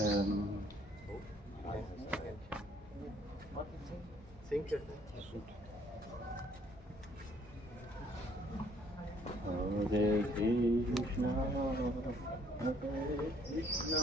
Um, Hare Krishna, Hare Krishna,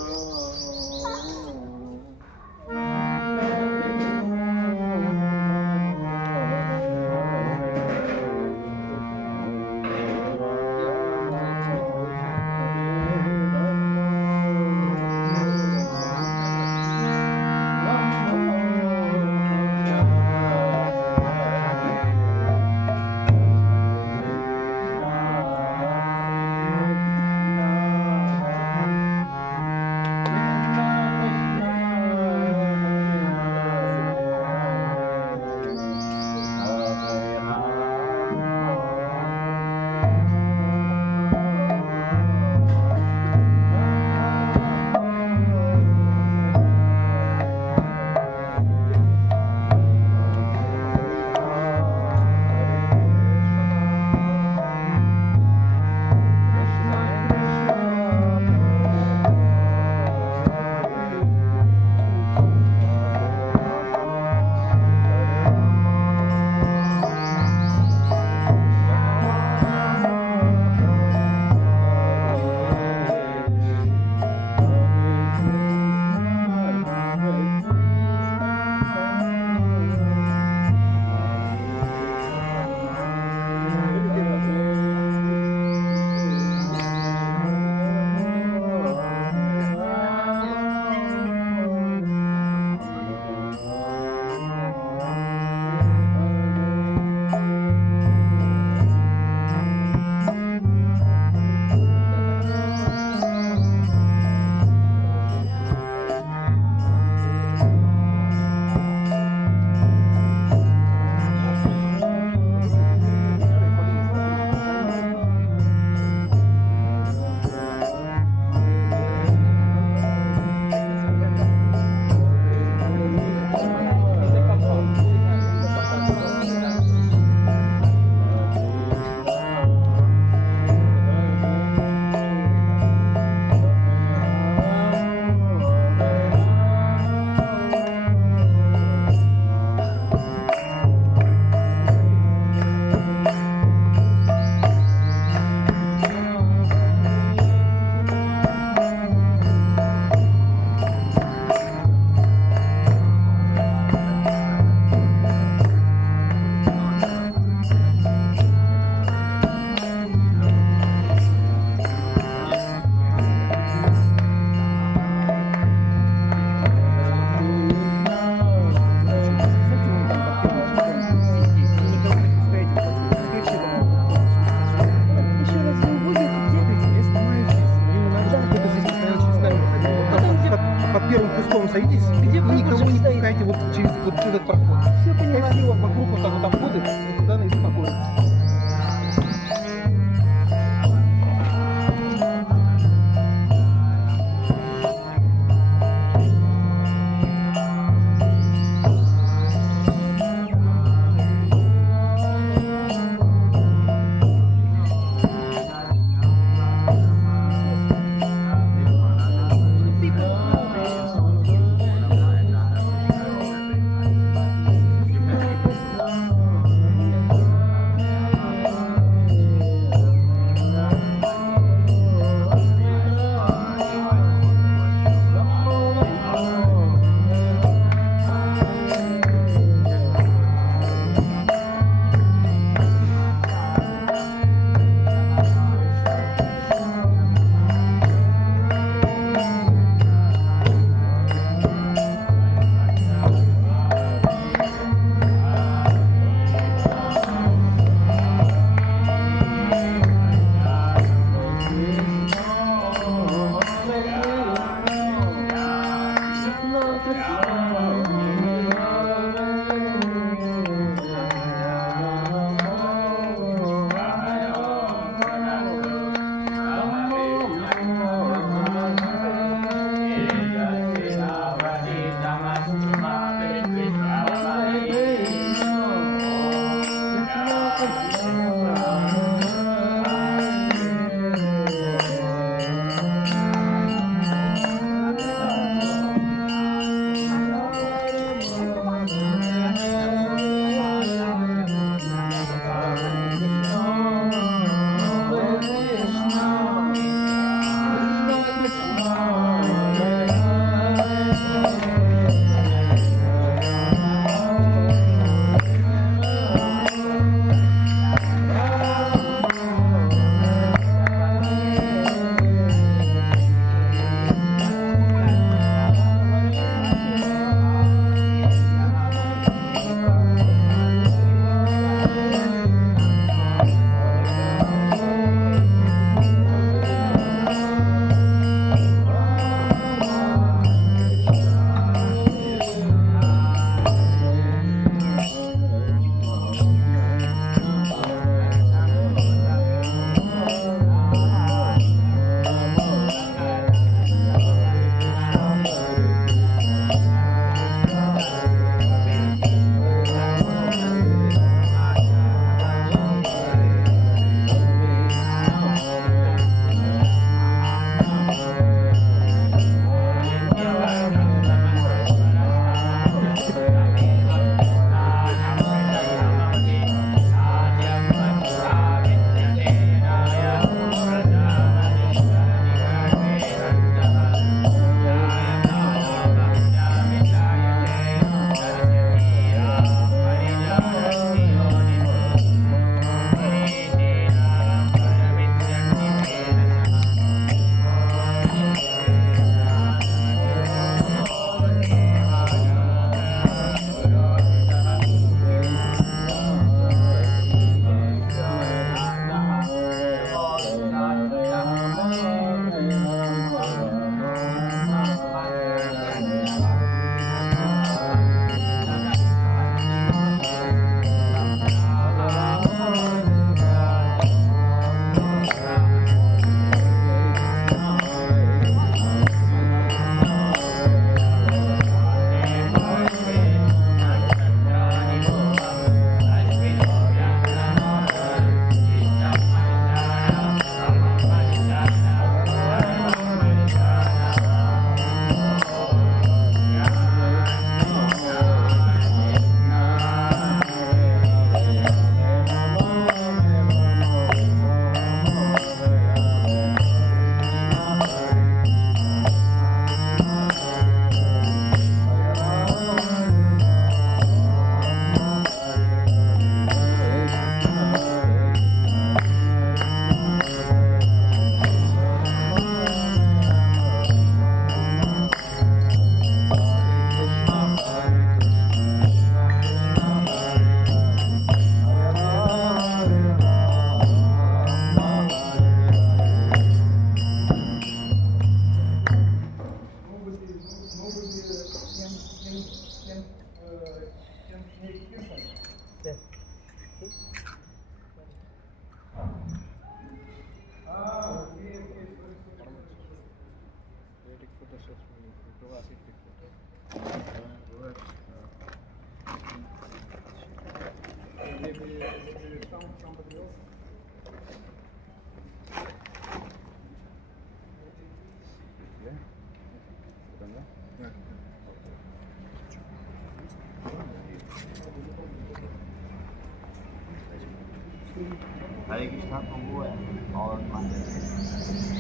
Krishna Prabhu and all Mandalis.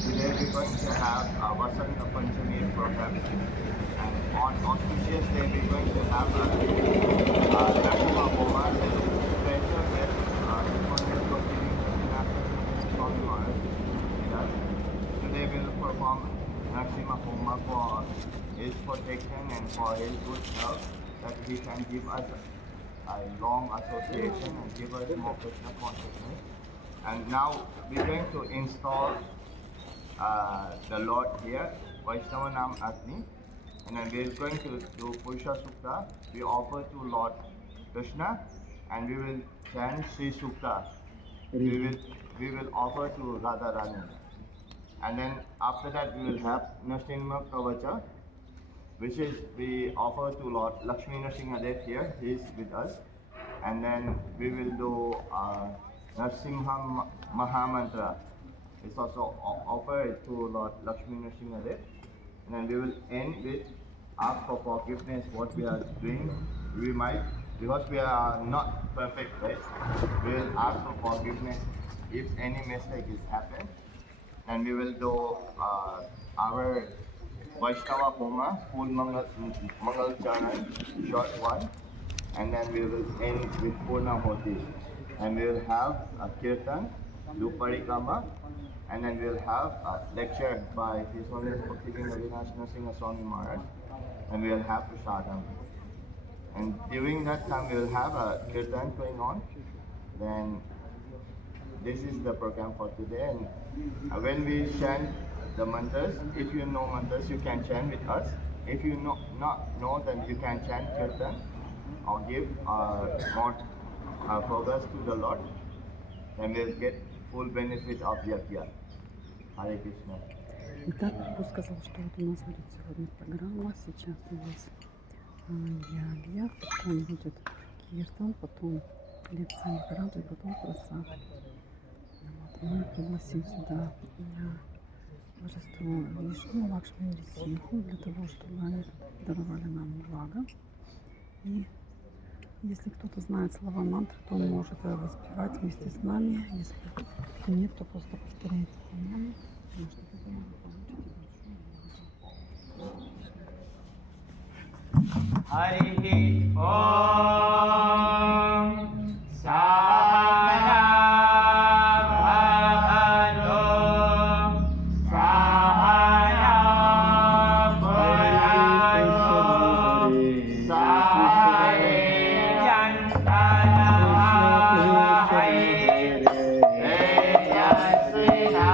Today we're going to have a Vasanta Panchami program, and on auspicious day we're going to have a Narasimha Homa that is special with His Holiness Swami Maharaj with us. Today we'll perform Narasimha Homa for his protection and for his good health, that he can give us a long association and give us more Krishna consciousness. And now we're going to install the Lord here, Vaishnavanam Agni, and then we're going to do Puja Sukta. We offer to Lord Krishna, and we will chant Sri Sukta. We will offer to Radha Rani. And then after that we will have Nrsimha Kavacha, which is we offer to Lord Lakshmi Nrsimhadev here. He is with us. And then we will do Nrsimha Mahamantra. It's also offered to Lord Lakshmi Nrsimhadev. And then we will end with ask for forgiveness what we are doing. We might, because we are not perfect, right? We will ask for forgiveness if any mistake is happened. And we will do our Vaishnava Homa, full Mangal Charan, short one, and then we will end with Purna Hoti. And we will have a Kirtan, do Parikama, and then we will have a lecture by His Holiness Bhaktivinoda Avinash Narasimha Swami Maharaj, and we will have Prasadam. And during that time we will have a Kirtan going on. Then this is the program for today. And when we chant the mantras, if you know mantras, you can chant with us. If you not know, then you can chant Kirtan or give more progress to the Lord. Then we'll get full benefit of Yajna. Hare Krishna. Итак, Прабhu сказал, что вот у нас будет сегодня программа. Сейчас у нас ягья, потом будет киртан, потом лекция Махараджи, потом прасад. Вот. Мы пригласим сюда божество Вишну, Лакшми и Синху для того, чтобы они даровали нам благо. И если кто-то знает слова мантры, то он может воспевать вместе с нами. Если нет, то просто повторяйте за нами. Потому что это можно получить большую благо. Harihi Om Sahana Bhavatu Sahana Bhunatu Sahare Yantanamahai Yasina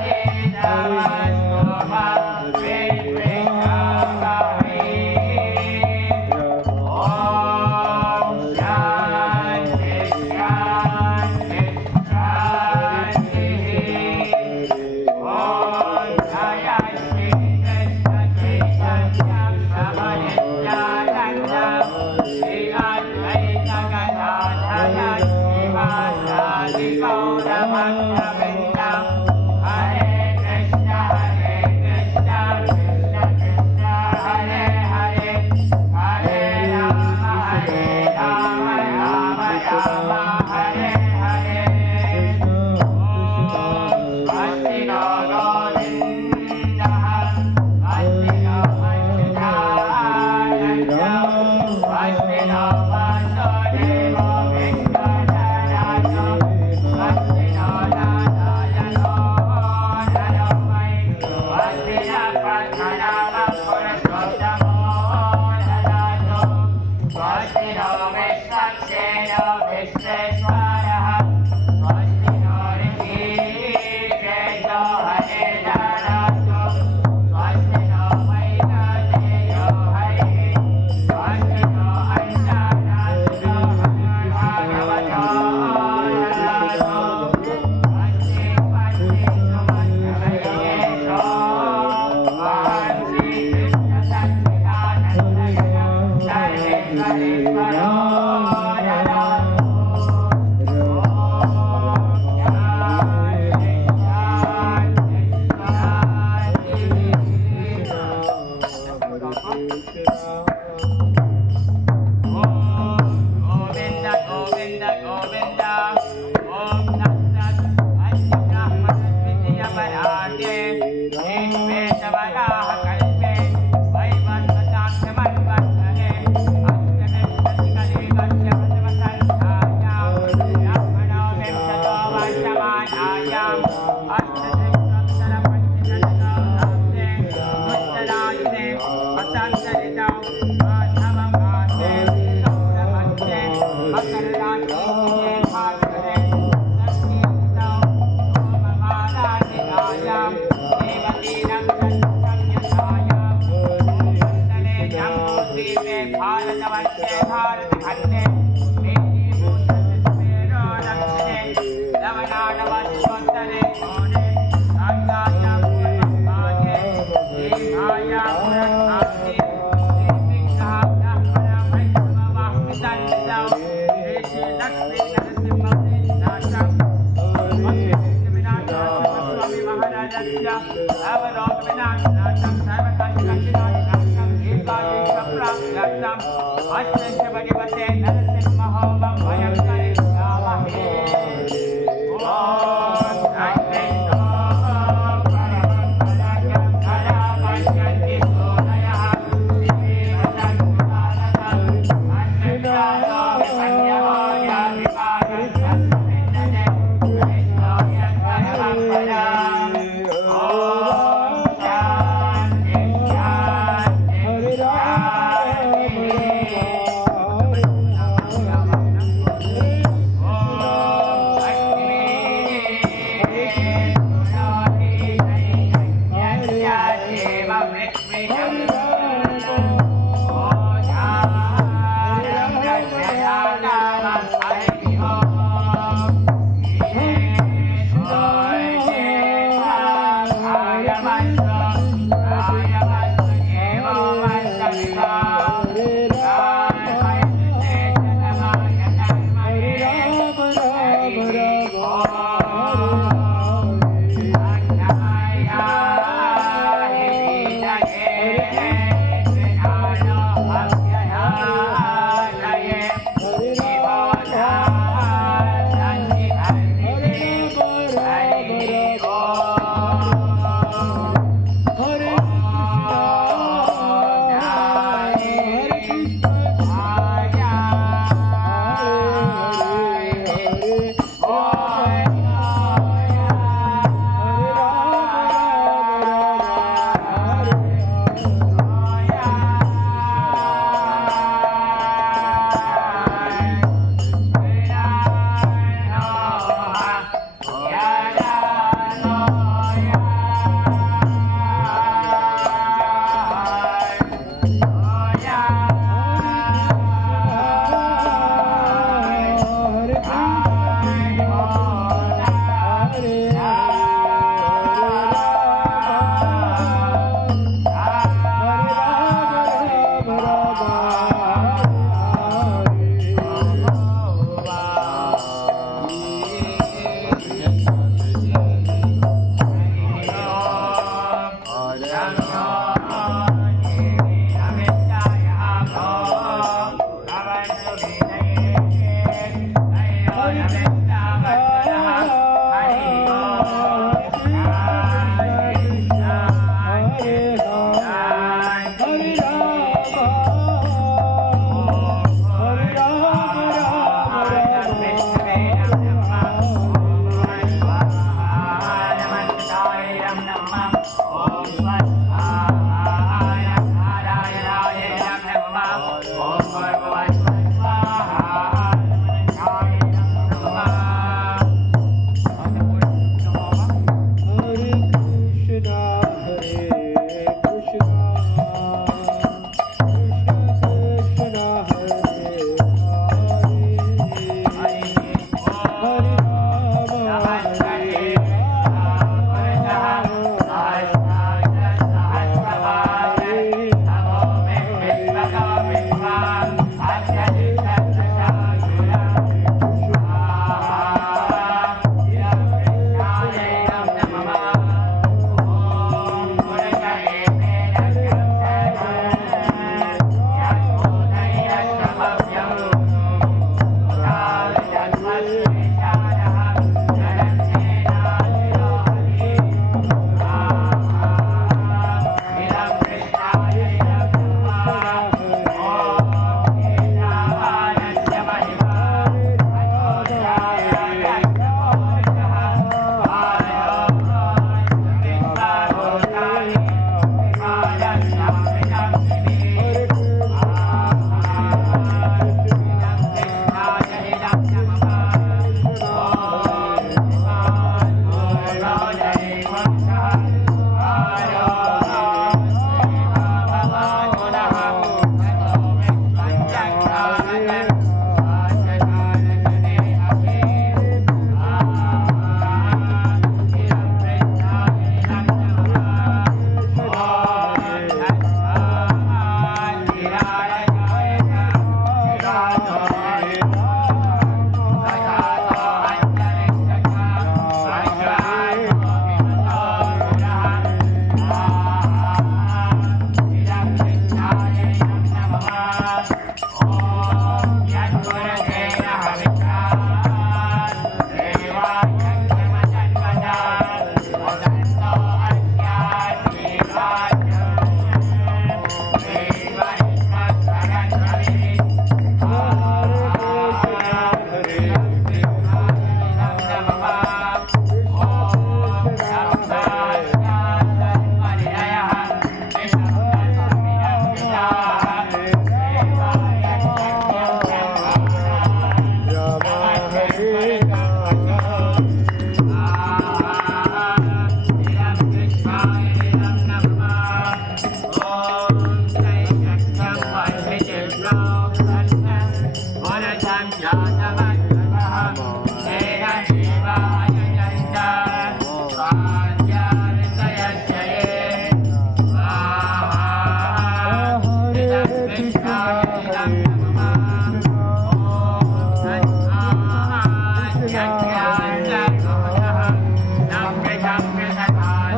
Vaditavastu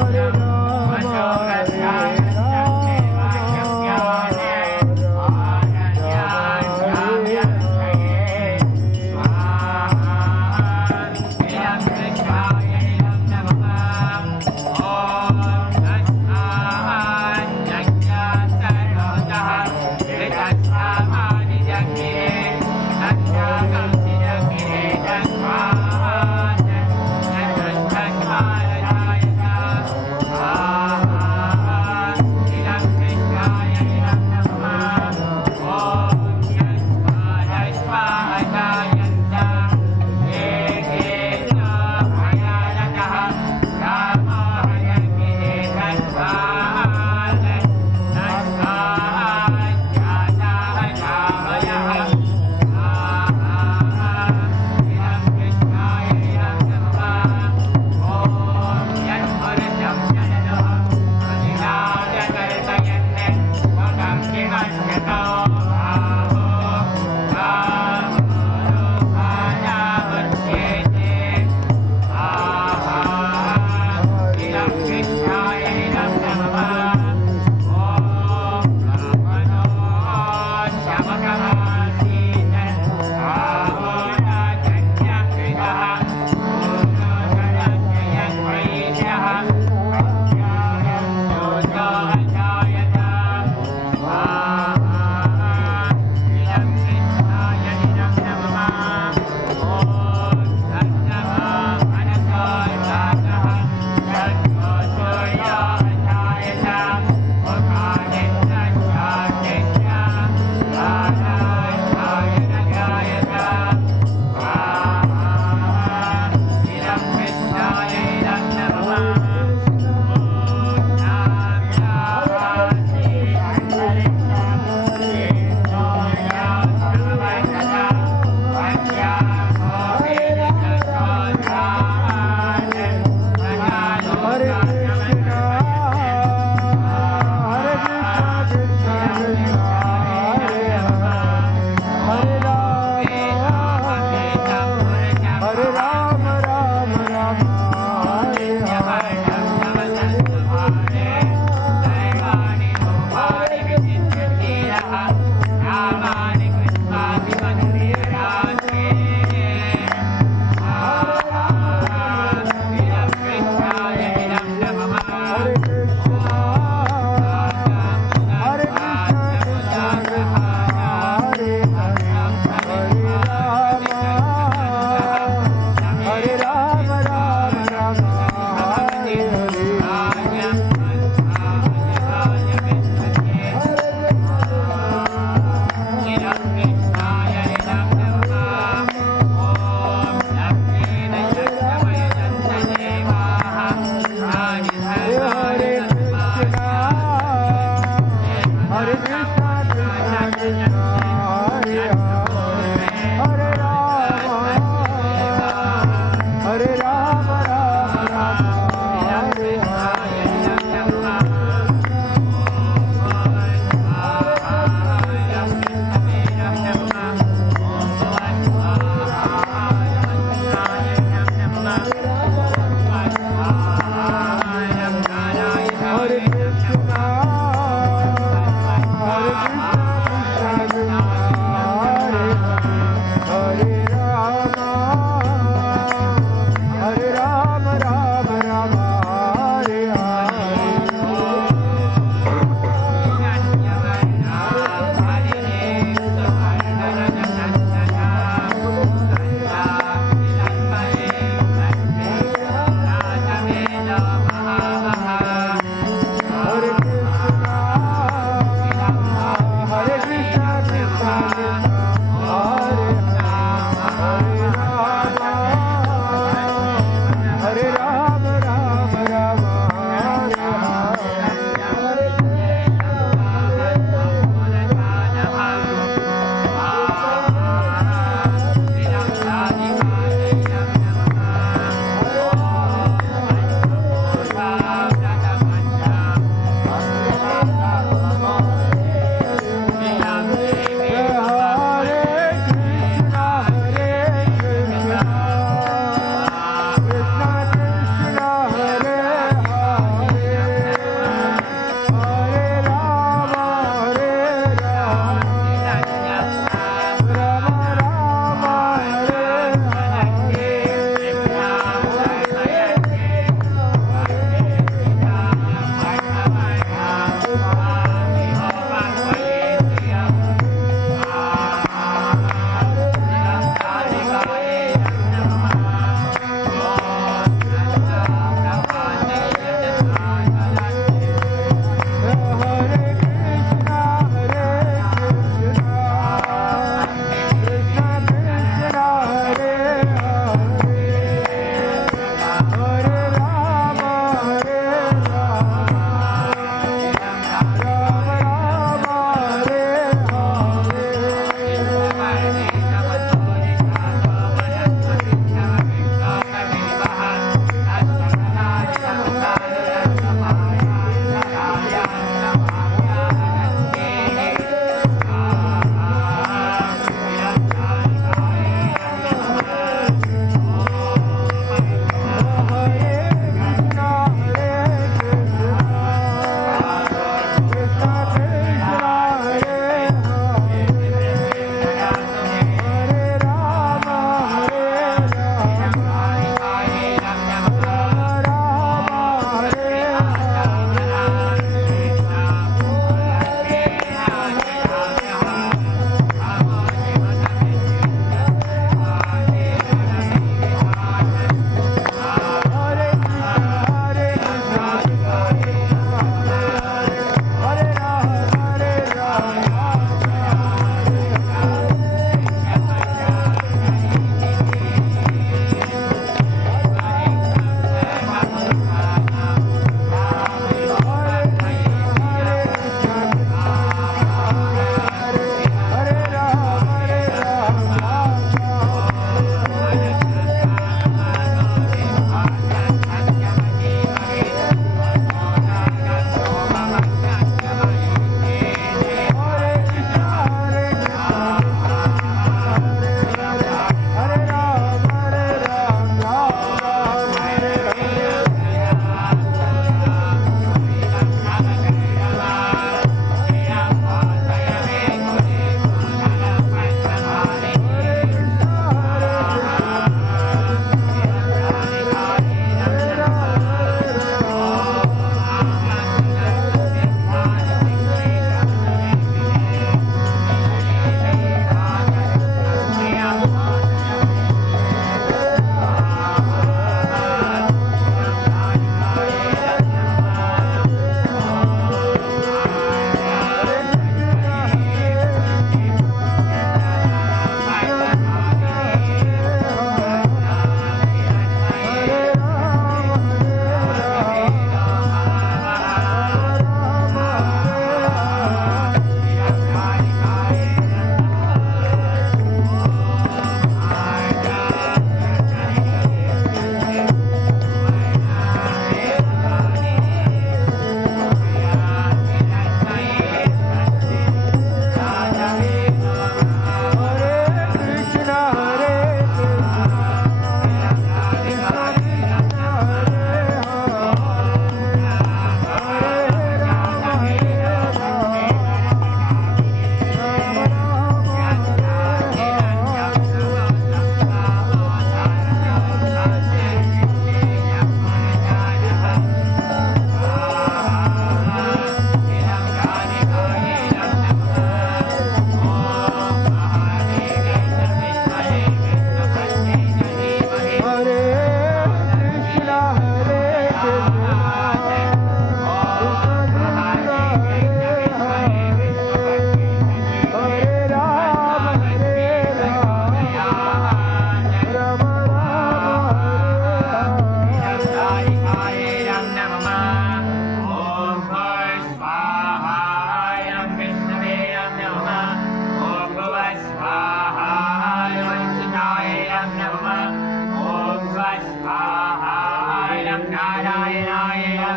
Hare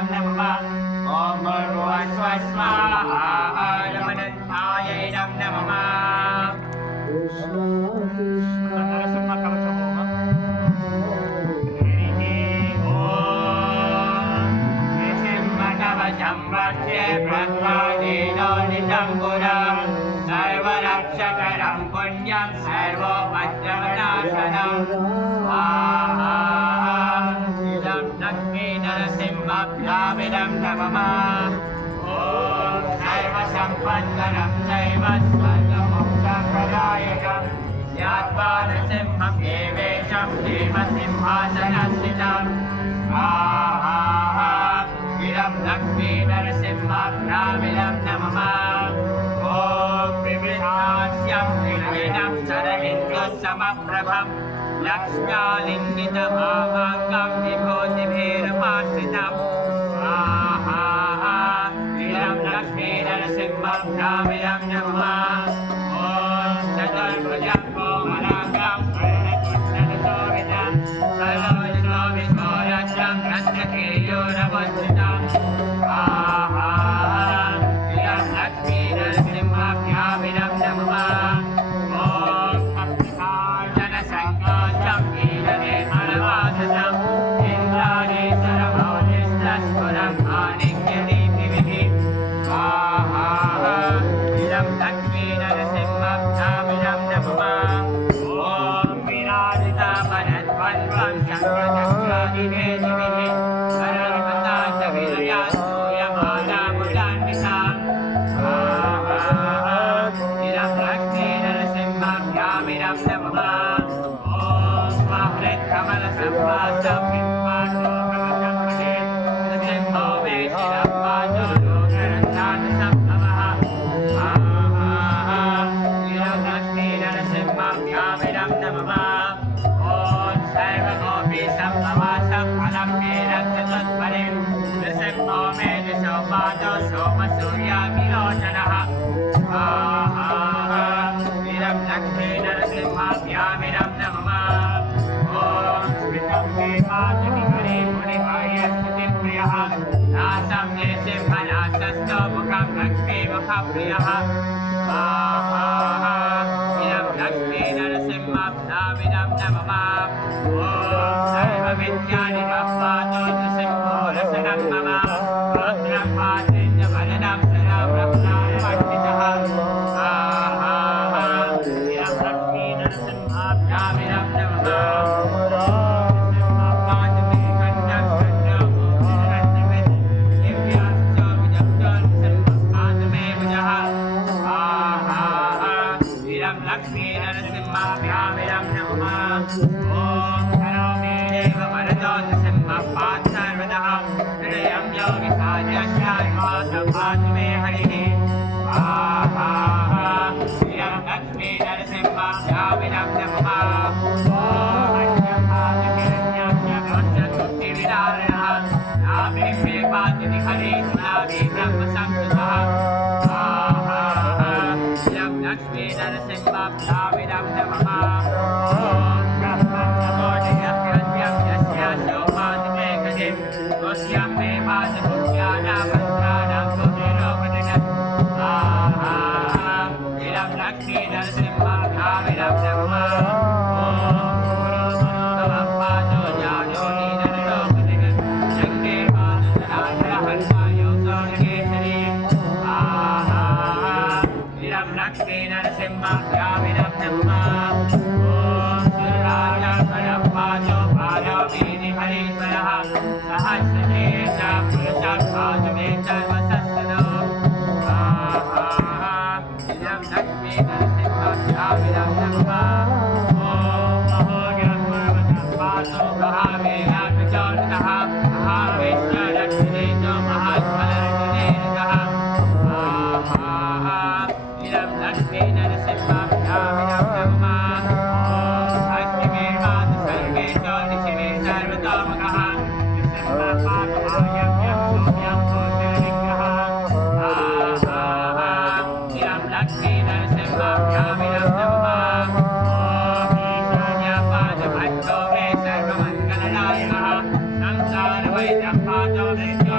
Namah. Om Bhurvasvasvaha Namanantaya Idam Namah. Krishna Krishna Narasimha Kavacha Homa. Sarvarakshakaram punyam sarvopatravanasanam swaha idam lakshmi narasimhabhyamidam namah om sarvasampannam saiva sarvamokshaprayakam yatva narasimham devesham devasimhasanasthitham swaha idam lakshmi narasimhabhyamidam namah om vividasyam vivinam sarahindosamaprabham lakshmalingitamamakam vibhodibhirapasritam swaha idam lakshmi narasimhabhyamidam namah om chaturbhujam komalakam swarnakunnadasovitam sarvajanovismorasam ratrakeyoravadritam swaha idam lakshmi narasimhabhyamidam namah om kapitājana sankācam īdame alavāsasam indrāni saramaulistaspuram ānikyadīpivihi swaha idam lakshmi narasimhabhyamidam namah om virādita paradvalvam shankarachakrādivedhivihi paradipata virayāsūyam ādāmudanvitam swaha idam lakshmi narasimhabhyamidam namah om mahret kamalasambhasam vidvāsokamatam pade narasimho veshiram vājo lokarantānasambhavah swaha idam lakshmi narasimhabhyamidam namah om sarvagopi sambhavasam alammeram chatutparim narasimho medisho vājo somasurya vilocanah swaha idam lakshmi narasimhabhyamidam namah om smritam devātani hari munivaya stutim priyah nāsam nesimhanasasto mukham lakshmi mukhapriyah swaha idam lakshmi narasimhabhyamidam namah om sarva vidyani bhavato narasimho rasanam mama rotram bhatrinja varanam sarabhrahmanavardhitah swaha idam lakshmi narasimhabhyamidam namah lakshmi narasimhabhyamidam namah om karome deva varato narasimhabhyam sarvadah hridayam yogi sadyasya sambhatu me harihi swaha idam lakshmi narasimhabhyamidam namah om ajnapādakiranyāsya brahmachattuti vidaranah nābhim vipātini hari sunāvi brahma samsutah swaha idam lakshmi narasimhabhyamidam namah om brahmanamodiyahyatyam yasya sopātime kadim gosyam me vāsaputyānam mantrānam bhumiropadanam swaha idam lakshmi narasimhabhyamidam namah om puromanoravapāto jāyoni nararopadanam jange vāsatarāyahārvāyo saunakesari swaha idam lakshmi narasimhabhyamidam namah om surāyākarapāto pārāvīni harīsvarah sahasranesha puratāpātame sarvasastano swaha idam lakshmi narasimhabhyamidam namah om mahogyamarvatapāto mahaveyāpajornatah mahaveshya lakshminejo mahasvalarjuneritah swaha idam lakshmi narasimhabhyamidam namah om ashvime vāta sarvesho nishime sarvatamagah narasimhabhyamidam somyam kotirvigrahah swaha idam lakshmi narasimhabhyamidam namah om īśvānyāpāta bhatto me sarvamangaladāyinah samsāra vaidyampāto nrityo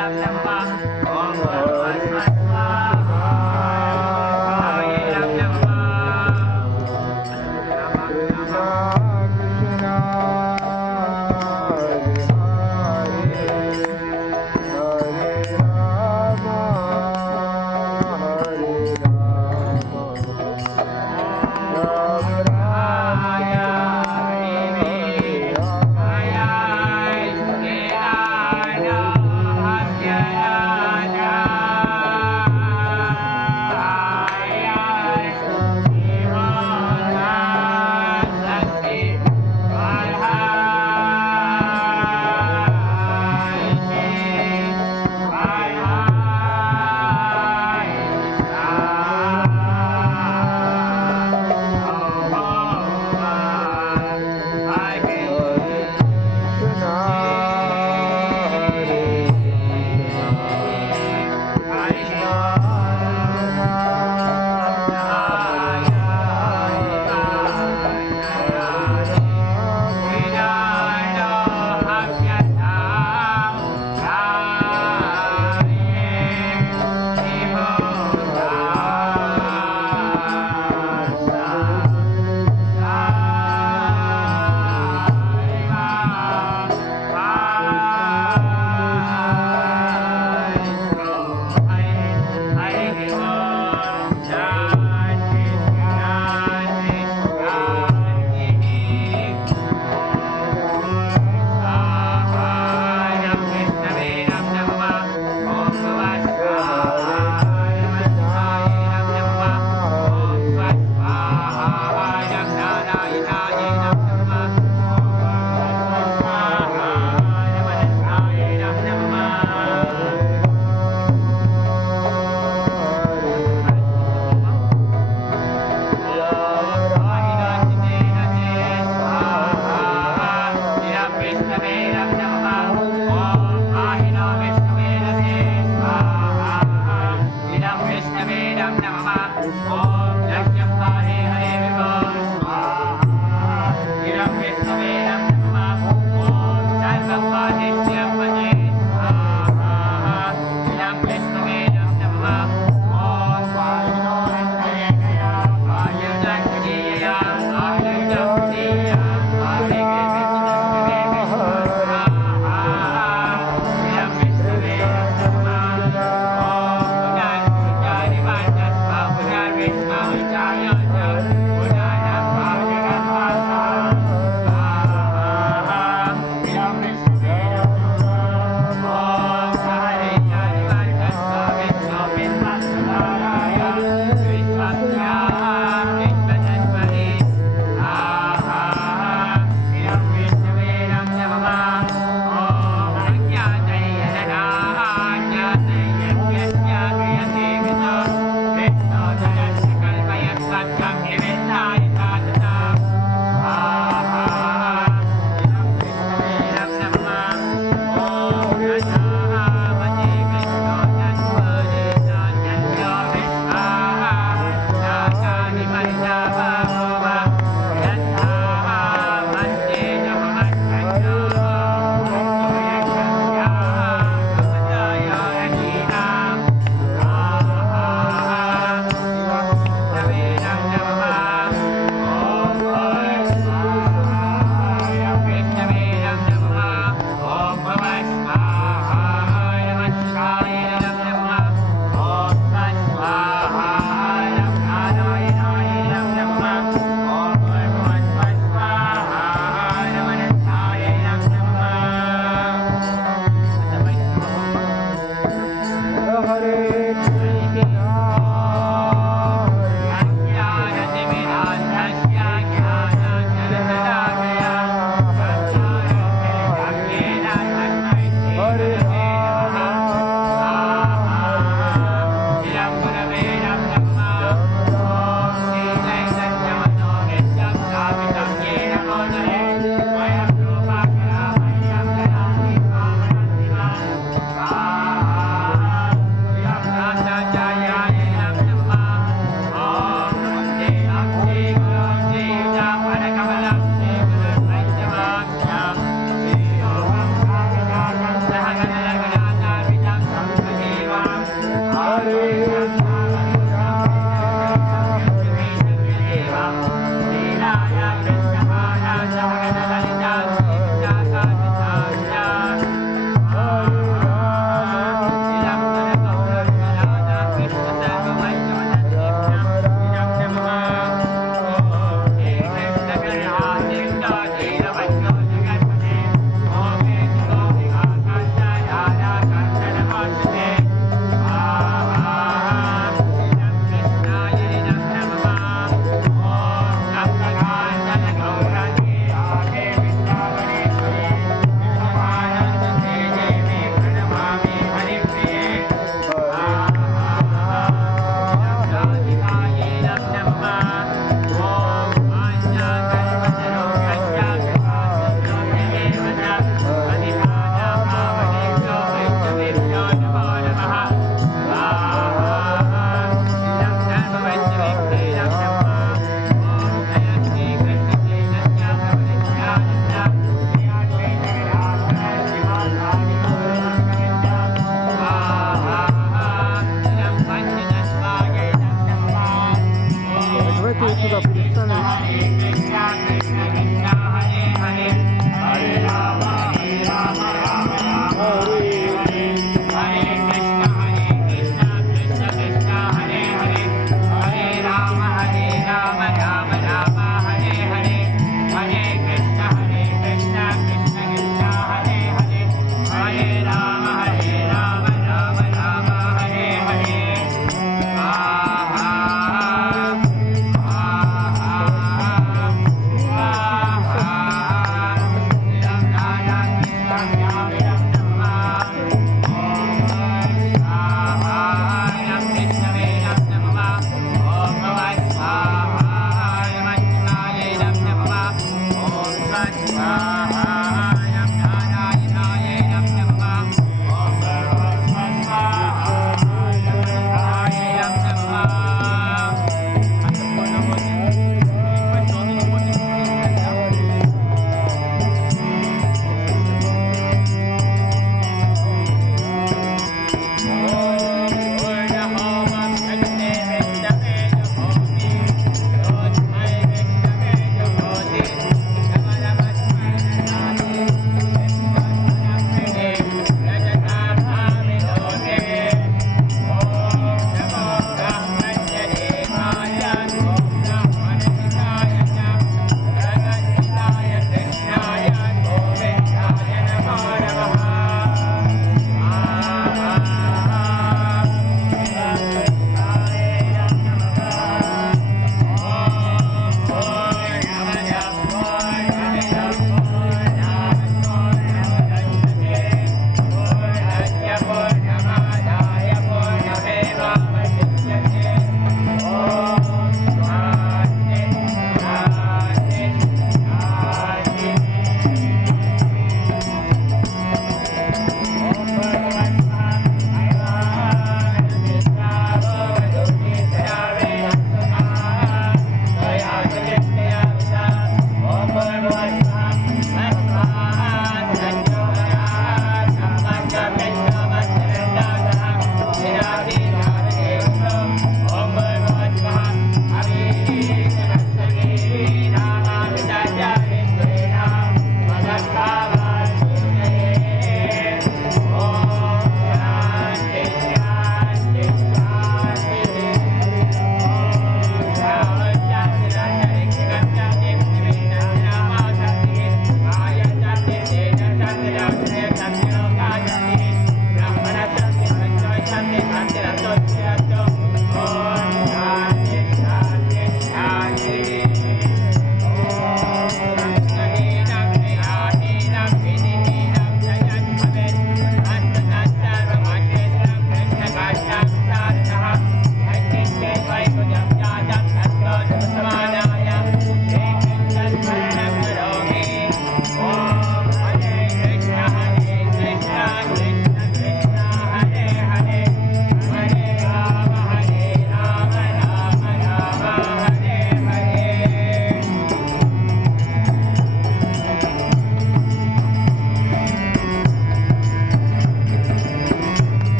Nam Namah. Om Bhurvasva Swaha. Bhutale Nam Namah.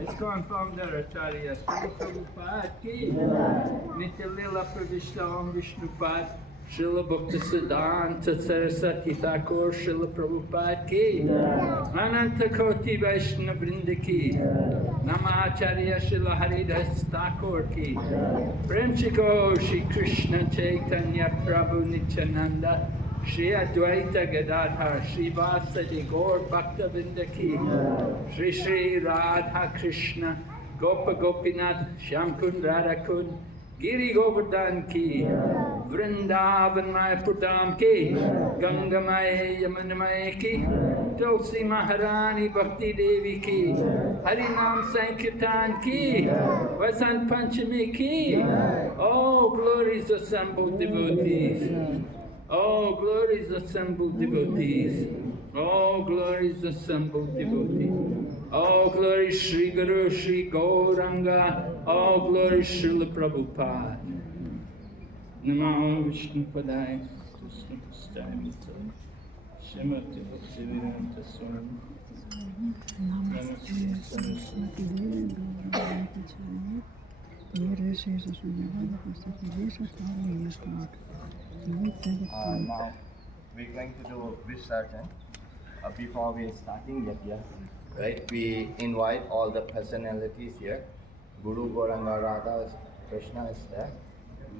It's going from there, Acharya. Srila Prabhupada ki. Nitya Lila Pravishta Om Vishnupad. Srila Bhaktisiddhanta Saraswati Thakur Srila Prabhupada ki, Ananta Koti Vaishnava Vrinda ki, Namacharya Srila Haridas Thakur ki, Premchiko Shri Krishna Chaitanya Prabhu Nityananda, Shri Advaita Gadadhar, Shri Vyasa Gaur Bhakta Vrinda ki, Shri Shri Radha Krishna, Gopa Gopinath, Shamkund Radhakund, Giri Govardhan ki, Vrindavan Mayapur Dham ki, Ganga Maye Yamuna Maye ki, Tulsi Maharani Bhakti Devi ki, Harinam Sankirtan ki, Vasant Panchami ki. Oh, glories assembled devotees. Oh, glories assembled devotees. Oh, glories assembled devotees. Oh, glory Shri Guru Shri Gauranga. Oh, glory Srila Prabhupada. Namo Vishnu Padaya Krishna Pastayamita Shrimati Bhaktivedanta Swami Namaste Saraswati Devi Gauranga Chari Yere Shesha Shunyavada Pastati Desha Tari Yasmak Now we're going to do Visarjan. Before we starting yet, right? We invite all the personalities here. Guru Gauranga Radha Krishna is there,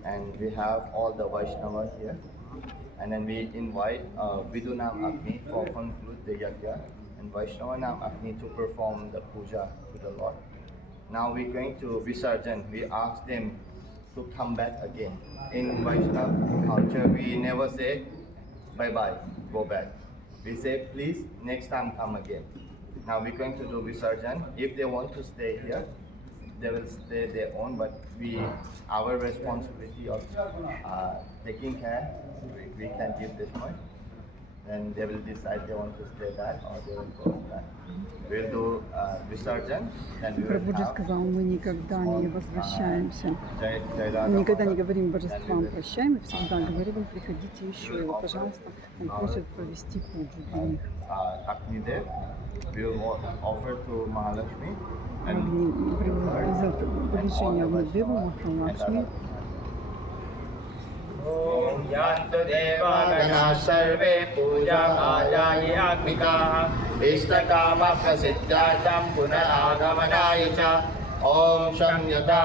and we have all the Vaishnavas here. And then we invite Vidunam Agni to conclude the yajna, and Vaishnavanam Agni to perform the puja to the Lord. Now we're going to Visarjan. We ask them to come back again. In Vaishnava culture, we never say bye-bye, go back. We say, please, next time come again. Now we're going to do Visarjan. If they want to stay here, they will stay their own, but our responsibility of taking care, we can give this much. Then they will decide they want to stay back or they will go back. We'll do Visarjan, then we will Прабхуджи have сказал, мы никогда не возвращаемся, Jai Radha никогда не Mata. говорим божествам прощаем, и всегда говорим, приходите еще. И вот, пожалуйста, он просит провести пуджу для них. Agni Dev, we will offer to Mahalakshmi and Приближение Агнидеву, Махалакшми. Om Yantu Deva Gana Sarve Puja Ajayi Agnika Istakama Prasiddhyatam Punaragamanaya Cha Om Shamyata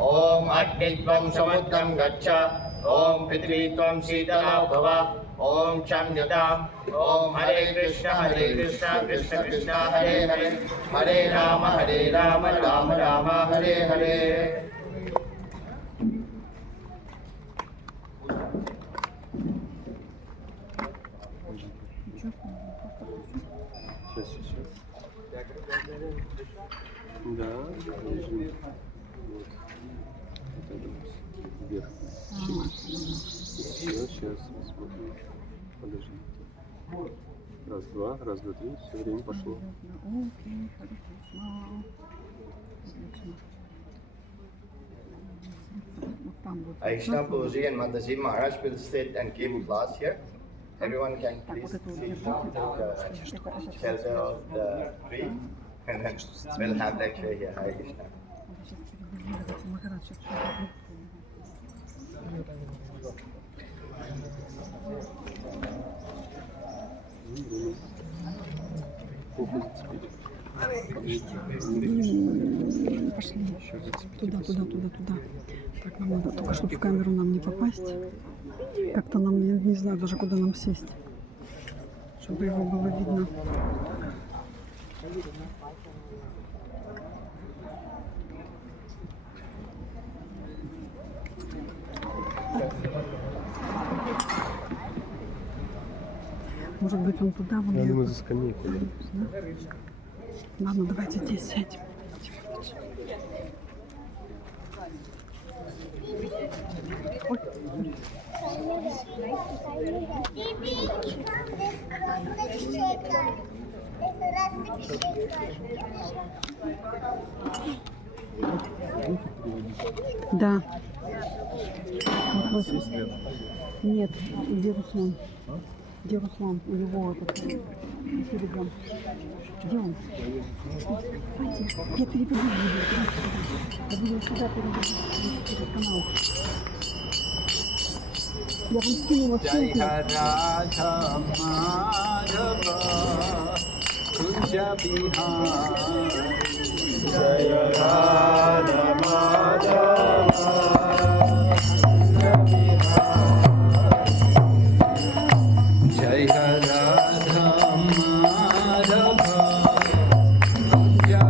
Om Agnitvam Samudram Gaccha Om Prithvitvam Sitala Bhava Om Shamyata Om Hare Krishna Krishna Krishna Hare Hare Hare Rama Rama Rama Hare Hare. Сейчас. Да, нижний. Вот. Вверх. Все, сейчас смотрим. Подожди. Раз, два, три. Все время пошло. Окей, Харе Кришна. Вот там вот. Aishna Puji and Mataji Maharaj will sit and give class here. Everyone can please sit down to the shelter of the tree and then we'll have lecture here. Hare Krishna. Пошли. Туда. Так, нам надо только, чтобы в камеру нам не попасть. Как-то нам, я не знаю даже, куда нам сесть, чтобы его было видно. Может быть, он туда, вон Я я. думаю, за скамейку. Ладно, давайте здесь сядем. Ой. Да. Вот. Нет, где Руслан? Где Руслан? У него этот телеграм. Где он? Я переведу видео. Я буду сюда переводить через канал. Я вам скинула Jai ссылку. Radha Madhava Puja Bihari Jaya Radha Madhava Jaya Radha Madhava Puja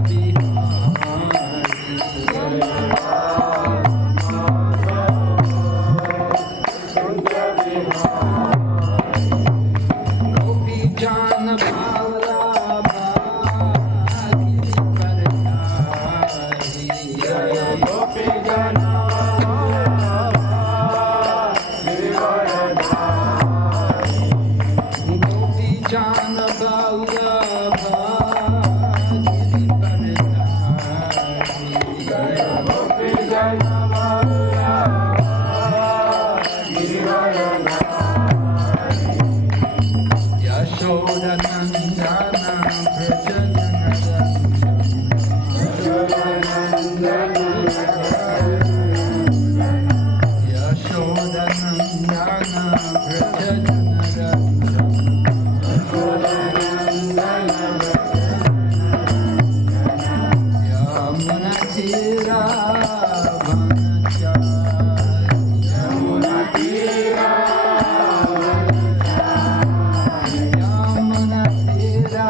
Gopi Jana Vallabha Girivaradhari Jaya Gopi Jana Gopi Jana Vallabha Girivaradhari Jaya Gopi Jana Yashoda Nandana Yashoda Nandana Yamuna Tira Vanachari Yamuna Tira Yamuna Tira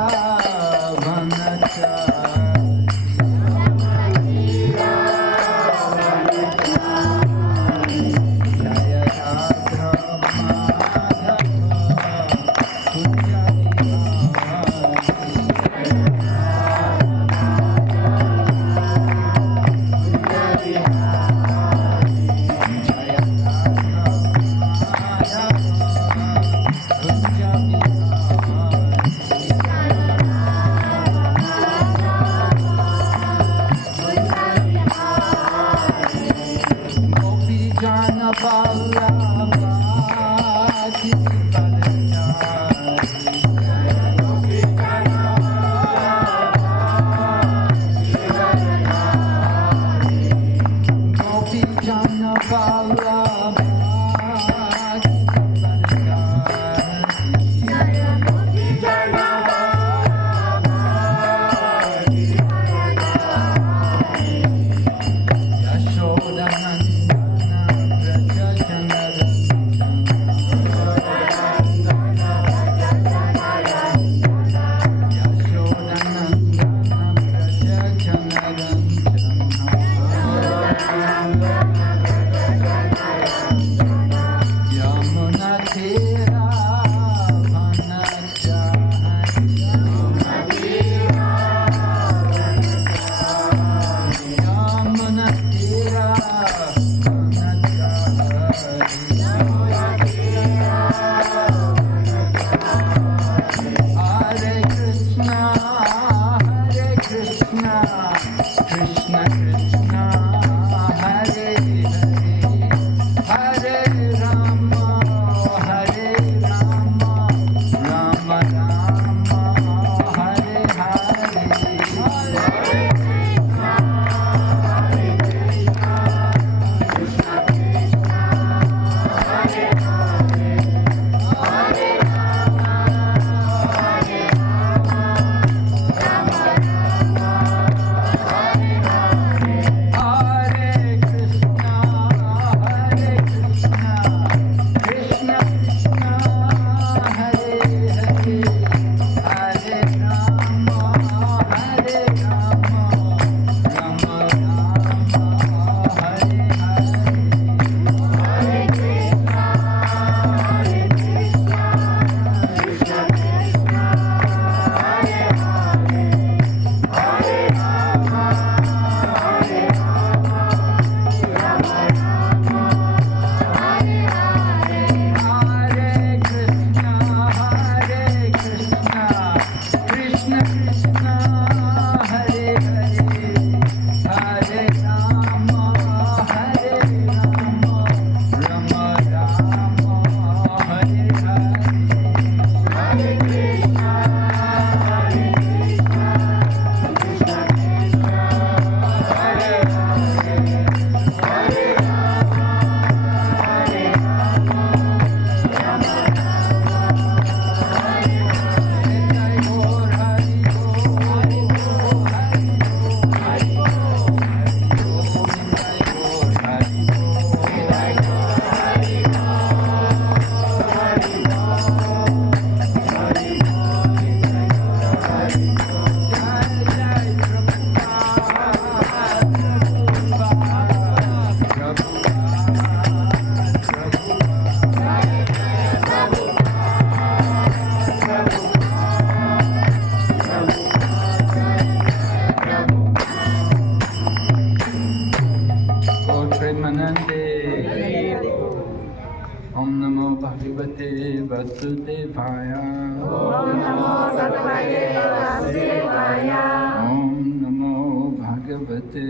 Vasudevaya. Om Namo Bhagavate Vasudevaya. Om Namo Bhagavate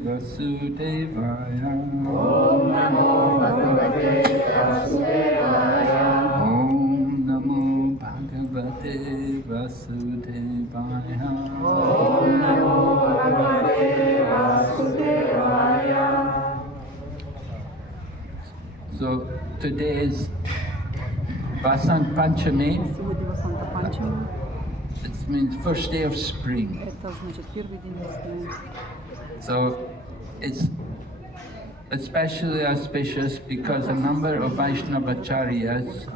Vasudevaya. Om Namo Bhagavate Vasudevaya. Om Namo Bhagavate Vasudevaya. Om Namo Bhagavate Vasudevaya. So today is Vasant Panchami. Сегодня Васанта Панчами. It means first day of spring. Это значит первый день весны. So it's especially auspicious because a number of Vaishnavacharyas,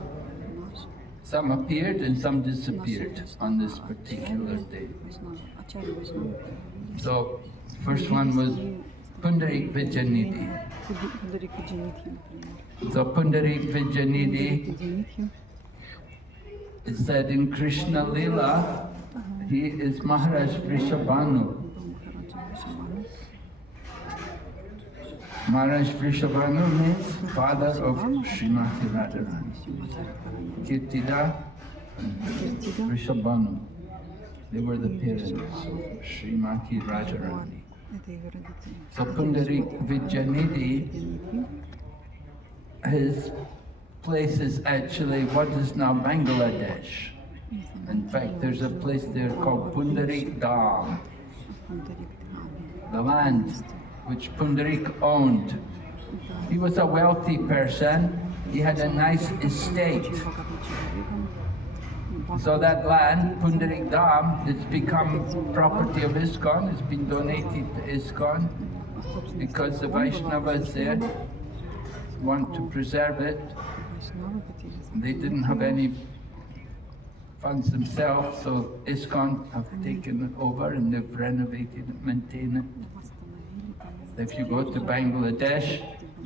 some appeared and some disappeared on this particular day. Ачарья Вайшнава. So first one was Pundarik Vijayanidhi. Пундарик Виджанитхи, например. So Pundarik Vijayanidhi Виджанитхи. is said in Krishna Lila, he is Maharaj Vrishabhanu. Maharaj Vrishabhanu means father of Srimati Radharani. Kirtida and Vrishabhanu, they were the parents of Srimati Radharani. Это его родители. So Pundarik Vijayanidhi, his place is actually what is now Bangladesh. In fact, there's a place there called Pundarik Dham, the land which Pundarik owned. He was a wealthy person. He had a nice estate. So that land, Pundarik Dham, it's become property of ISKCON. It's been donated to ISKCON because the Vaishnavas there want to preserve it. They didn't have any funds themselves, so ISKCON have taken it over and they've renovated it, maintained it. If you go to Bangladesh,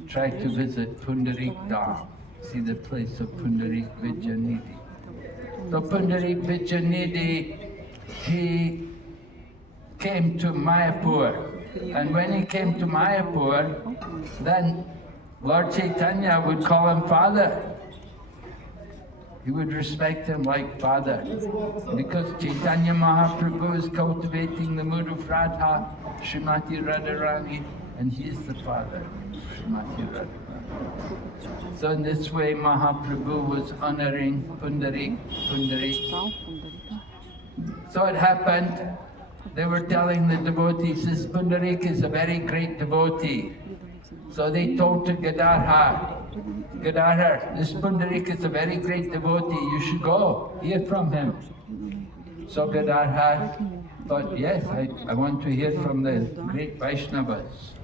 try to visit Pundarik Dham, see the place of Pundarik Vijayanidhi. So Pundarik Vijayanidhi, he came to Mayapur, and when he came to Mayapur, then Lord Chaitanya would call him father. He would respect him like father. Because Chaitanya Mahaprabhu is cultivating the mood of Radha, Srimati Radharani, and he is the father, Srimati Radharani. So in this way Mahaprabhu was honoring Pundarik. So it happened, they were telling the devotees, this Pundarik is a very great devotee. So they told to Gadadhar, this Pundarik is a very great devotee, you should go, hear from him. So Gadadhar thought, yes, I want to hear from the great Vaishnavas.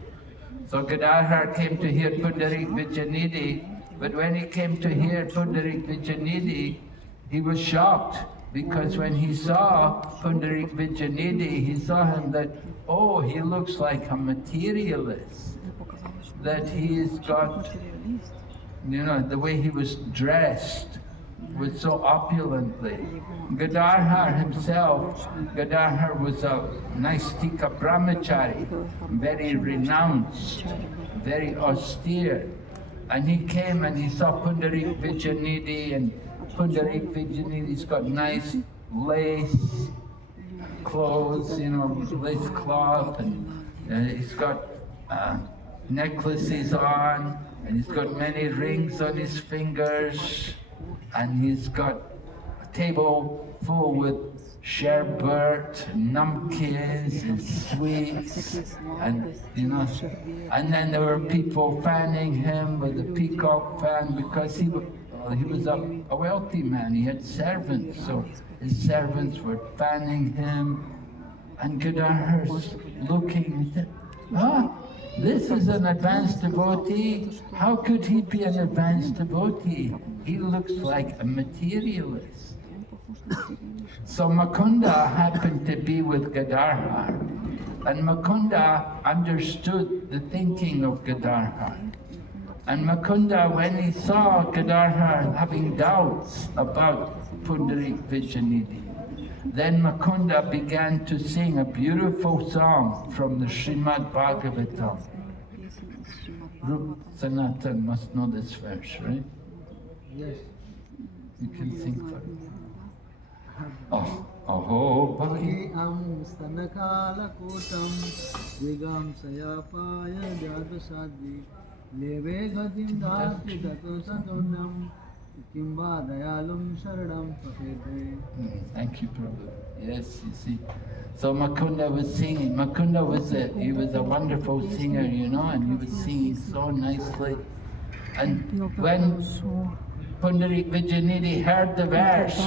So Gadadhar came to hear Pundarik Vijayanidhi, but when he came to hear Pundarik Vijayanidhi, he was shocked, because when he saw Pundarik Vijayanidhi, he saw him that, oh, he looks like a materialist, that he's got, you know, the way he was dressed was so opulently. Gadadhar himself, Gadadhar was a Naistika brahmachari, very renounced, very austere. And he came and he saw Pundarik Vijayanidhi, and Pundarik Vijayanidhi's got nice lace clothes, you know, lace cloth, and he's got necklaces on, and he's got many rings on his fingers, and he's got a table full with sherbet, namkins and sweets, and you know, and then there were people fanning him with a peacock fan, because he was a wealthy man, he had servants, so his servants were fanning him, and Gadadhar's looking, he said, this is an advanced devotee. How could he be an advanced devotee? He looks like a materialist. So Mukunda happened to be with Gadadhar, and Mukunda understood the thinking of Gadadhar. And Mukunda, when he saw Gadadhar having doubts about Pundarik Vijayanidhi, then Mukunda began to sing a beautiful song from the Srimad Bhagavatam. Rup Sanatan must know this verse, right? Yes. You can sing for it. Oh, oh, Bhakti. स्तनकालकूटं विगं सयापाय जातसाद्वि लेवे गतिं दास्ति ततो सतुन्नं किं वा दयालुं शरणं प्रपेदे. Thank you, Prabhu. Yes, you see. So Mukunda was singing. Mukunda was he was a wonderful singer, you know, and he was singing so nicely. And when Pundarik Vijayanidhi heard the verse,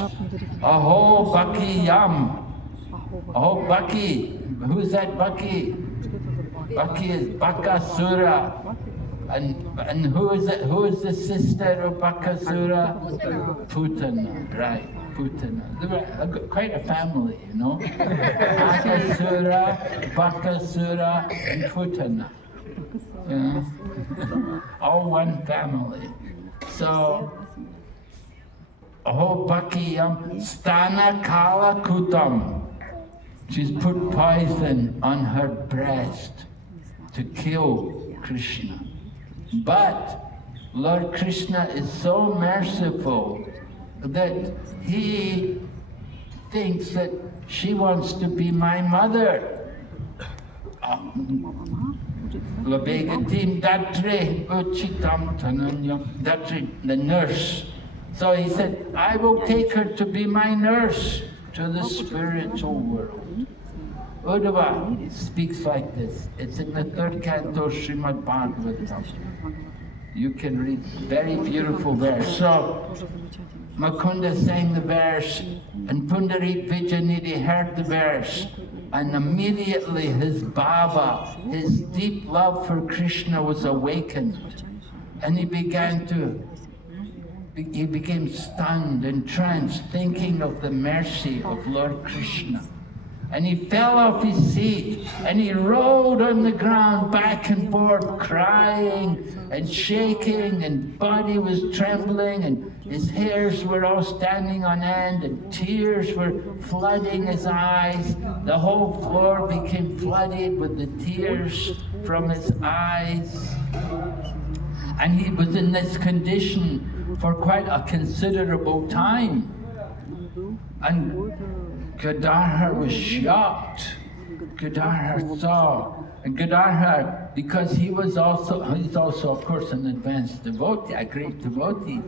Aho Baki Yam, Aho Baki, who's that Baki? Baki is Bakasura. And who is it? Who is the sister of Bakasura? Putana, right, Putana. They were quite a family, you know. Bakasura, Bakasura, and Putana. You know? All one family. So, Aho Bakiyam Stana Kala Kutam. She's put poison on her breast to kill Krishna. But Lord Krishna is so merciful that he thinks that she wants to be my mother. Labegatim Datre Uchitam Tananyam, Datre, the nurse. So he said, I will take her to be my nurse to the spiritual world. Uddhava speaks like this. It's in the third canto, Srimad Bhagavatam. You can read very beautiful verse. So Mukunda sang the verse, and Pundarik Vijayanidhi heard the verse, and immediately his bhava, his deep love for Krishna was awakened, and he became stunned and tranced, thinking of the mercy of Lord Krishna. And he fell off his seat and he rolled on the ground back and forth, crying and shaking, and body was trembling, and his hairs were all standing on end, and tears were flooding his eyes. The whole floor became flooded with the tears from his eyes. And he was in this condition for quite a considerable time. And Gadadhar was shocked. Gadadhar saw, and Gadadhar, because he's also of course an advanced devotee, a great devotee,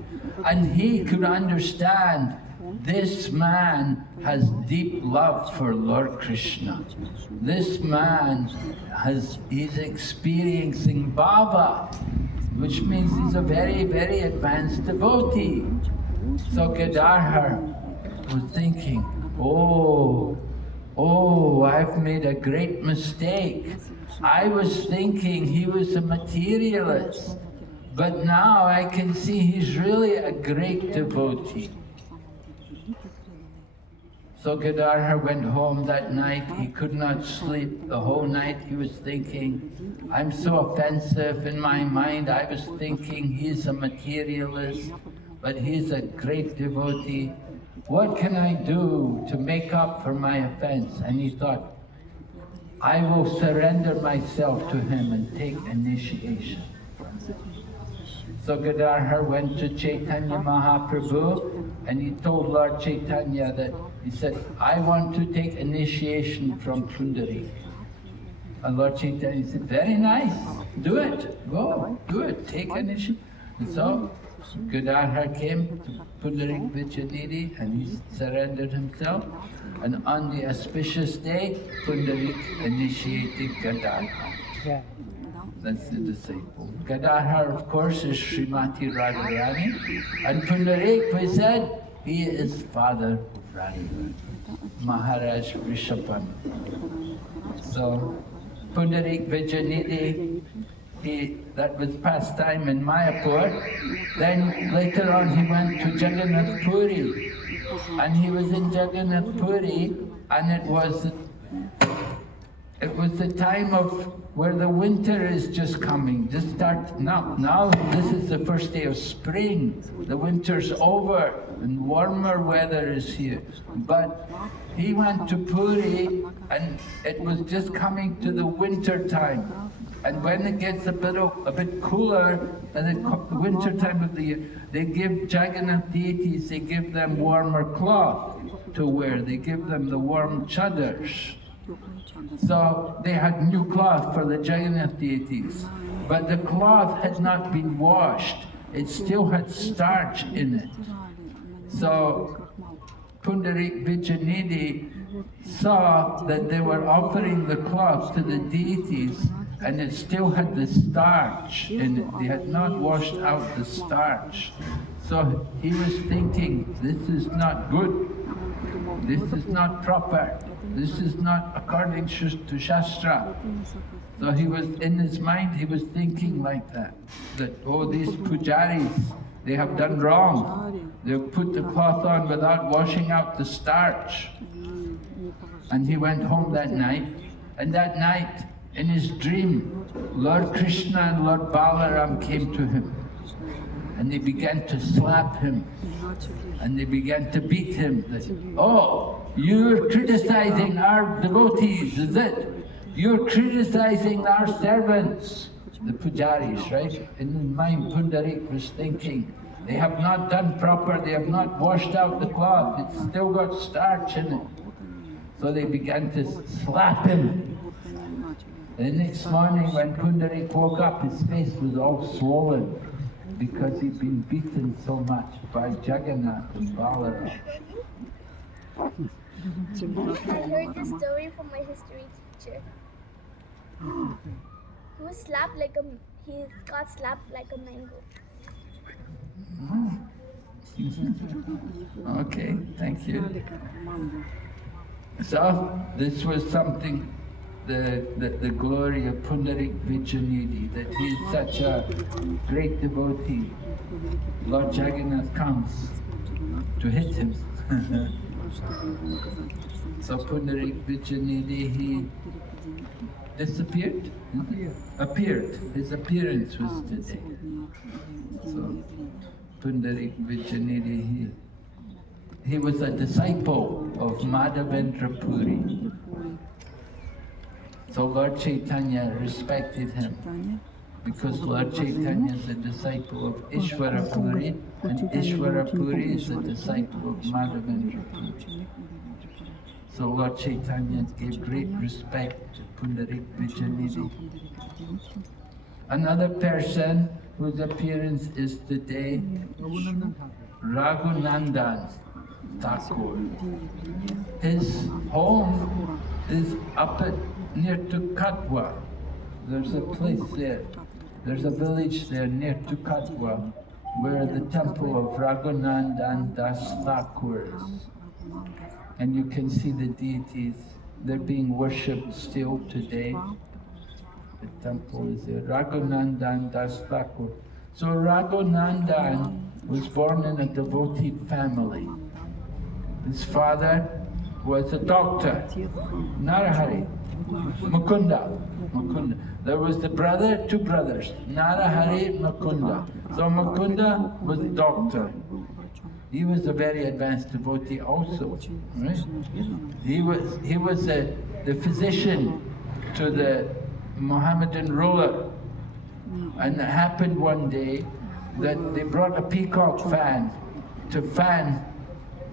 and he could understand this man has deep love for Lord Krishna. This man he's experiencing bhava, which means he's a very, very advanced devotee. So Gadadhar was thinking, oh, I've made a great mistake. I was thinking he was a materialist, but now I can see he's really a great devotee. So Gadadhar went home that night. He could not sleep. The whole night he was thinking, I'm so offensive in my mind. I was thinking he's a materialist, but he's a great devotee. What can I do to make up for my offense? And he thought, I will surrender myself to him and take initiation. So Gadadhar went to Chaitanya Mahaprabhu and he told Lord Chaitanya that, he said, I want to take initiation from Pundarik. And Lord Chaitanya said, very nice, do it, go, do it, take initiation. And so Gadadhar came to Pundarik Vijayanidhi and he surrendered himself. And on the auspicious day, Pundarik initiated Gadadhar. Yeah. That's the disciple. Gadadhar, of course, is Srimati Radharani. And Pundarik, we said, he is father of Radharani, Maharaj Rishabhan. So, Pundarik Vijayanidhi, that was past time in Mayapur. Then later on he went to Jagannath Puri. And he was in Jagannath Puri, and it was it was the time of where the winter is just coming, just start now. Now this is the first day of spring. The winter's over and warmer weather is here. But he went to Puri and it was just coming to the winter time. And when it gets a bit cooler, in the winter time of the year, they give Jagannath deities, they give them warmer cloth to wear. They give them the warm chadars. So they had new cloth for the Jagannath deities, but the cloth had not been washed. It still had starch in it. So Pundarik Vijayanidhi saw that they were offering the cloth to the deities and it still had the starch in it. They had not washed out the starch. So he was thinking, this is not good. This is not proper. This is not according to Shastra. So he was, in his mind, he was thinking like that, oh, these pujaris, they have done wrong. They've put the cloth on without washing out the starch. And he went home that night, and that night, in his dream, Lord Krishna and Lord Balaram came to him, and they began to slap him, and they began to beat him. Oh, you're criticizing our devotees, is it? You're criticizing our servants, the pujaris, right? In his mind, Pundarik was thinking, they have not done proper, they have not washed out the cloth, it's still got starch in it. So they began to slap him. The next morning when Pundarik woke up, his face was all swollen because he'd been beaten so much by Jagannath and Balaram. I heard this story from my history teacher. He got slapped like a mango. Okay, thank you. So this was something, the glory of Pundarik Vijayanidhi, that he is such a great devotee. Lord Jagannath comes to hit him. So Pundarik Vijayanidhi, he disappeared? Appeared. His appearance was today. So Pundarik Vijayanidhi, he was a disciple of Madhavendra Puri. So Lord Chaitanya respected him because Lord Chaitanya is a disciple of Ishvara Puri and Ishvara Puri is a disciple of Madhavendra Puri. So Lord Chaitanya gave great respect to Pundarik Vijayanidhi. Another person whose appearance is today, Raghunandan Thakur. His home is up near to Katwa. There's a place there. There's a village there near to Katwa where the temple of Raghunandan Das Thakur is. And you can see the deities. They're being worshipped still today. The temple is there. Raghunandan Das Thakur. So Raghunandan was born in a devotee family. His father was a doctor, Narahari, Mukunda. There was the brother, two brothers, Narahari, Mukunda. So Mukunda was a doctor. He was a very advanced devotee also, right? He was the physician to the Mohammedan ruler. And it happened one day that they brought a peacock fan to fan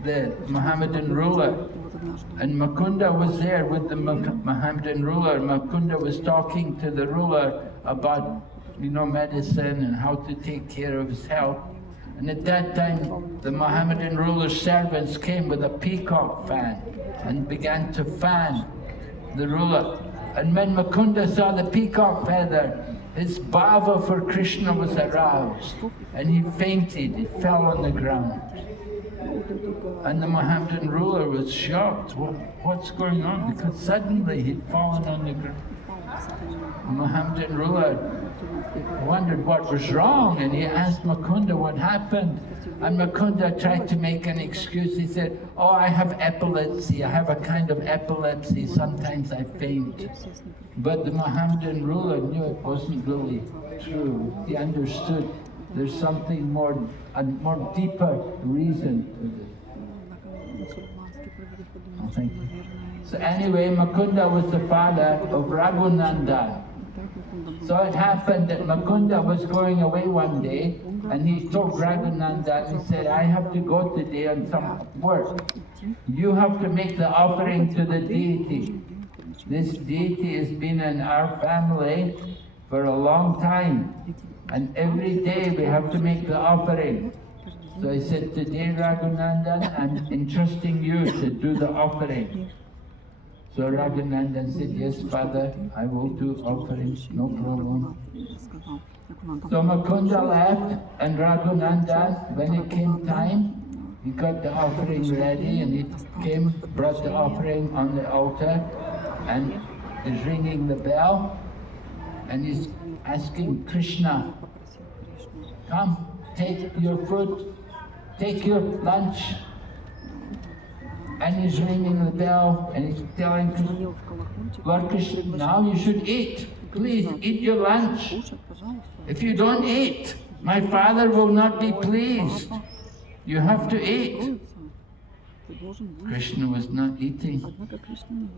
the Mohammedan ruler. And Mukunda was there with the Mohammedan ruler. Mukunda was talking to the ruler about, medicine and how to take care of his health. And at that time, the Mohammedan ruler's servants came with a peacock fan and began to fan the ruler. And when Mukunda saw the peacock feather, his bhava for Krishna was aroused, and he fainted, he fell on the ground. And the Mohammedan ruler was shocked. What's going on? Because suddenly he'd fallen on the ground. Mohammedan ruler wondered what was wrong, and he asked Mukunda what happened. And Mukunda tried to make an excuse. He said, "Oh, I have epilepsy. I have a kind of epilepsy. Sometimes I faint." But the Mohammedan ruler knew it wasn't really true. He understood there's something more, a more deeper reason to this. Oh, thank you. So anyway, Mukunda was the father of Raghunandan. So it happened that Mukunda was going away one day, and he told Raghunandan, he said, "I have to go today on some work. You have to make the offering to the deity. This deity has been in our family for a long time, and every day we have to make the offering." So he said, "Today, Raghunandan, I'm entrusting you to do the offering." So Raghunandan said, "Yes, Father, I will do offerings, no problem." So Mukunda left, and Raghunandan, when it came time, he got the offering ready, and he came, brought the offering on the altar, and is ringing the bell, and he's asking Krishna, "Come, take your food, take your lunch." And he's ringing the bell, and he's telling Krishna, "Lord Krishna, now you should eat. Please eat your lunch. If you don't eat, my father will not be pleased. You have to eat." Krishna was not eating,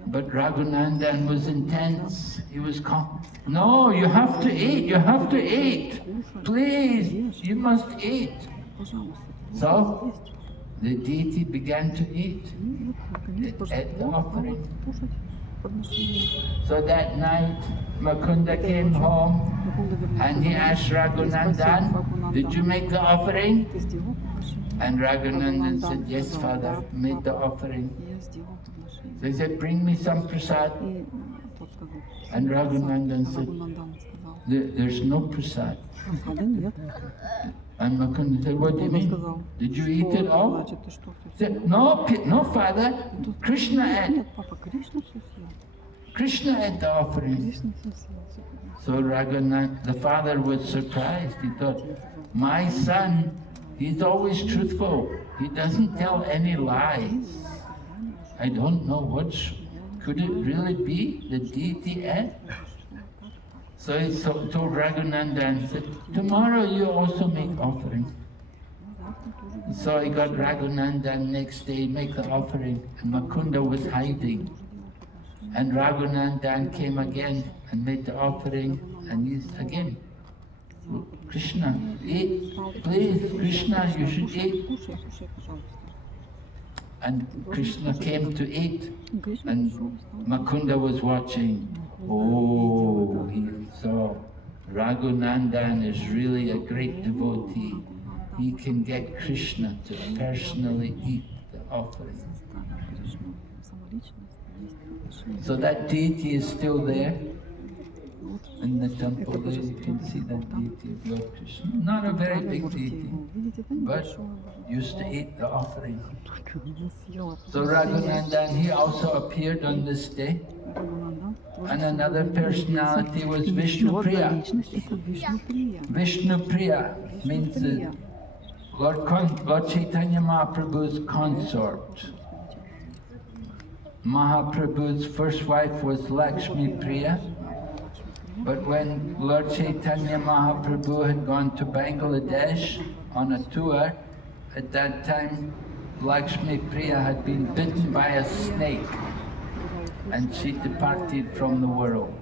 but Raghunandan was intense. He was calm. "No, you have to eat, you have to eat. Please, you must eat." So the deity began to eat. It ate the offering. So that night, Mukunda came home, and he asked Raghunandan, "Did you make the offering?" And Raghunandan said, "Yes, Father, I made the offering." So he said, "Bring me some prasad." And Raghunandan said, "There's no prasad." And Mukunda said, "What do you mean? Did you eat it all?" He said, No, Father, Krishna ate. Krishna ate the offering." So Raghunandan, the father was surprised. He thought, "My son, he's always truthful. He doesn't tell any lies. I don't know could it really be the deity ate?" So he told Raghunandan, said, "Tomorrow you also make offering." So he got Raghunandan next day, make the offering, and Mukunda was hiding. And Raghunandan came again and made the offering, and he's again, "Krishna, eat, please, Krishna, you should eat." And Krishna came to eat, and Mukunda was watching. Oh, he saw Raghunandan is really a great devotee. He can get Krishna to personally eat the offering. So that deity is still there in the temple there. You can see that deity of Lord Krishna. Not a very big deity, but used to eat the offering. So Raghunandan, he also appeared on this day. And another personality was Vishnupriya. Vishnupriya means Lord Chaitanya Mahaprabhu's consort. Mahaprabhu's first wife was Lakshmi Priya, but when Lord Chaitanya Mahaprabhu had gone to Bangladesh on a tour, at that time Lakshmi Priya had been bitten by a snake, and she departed from the world.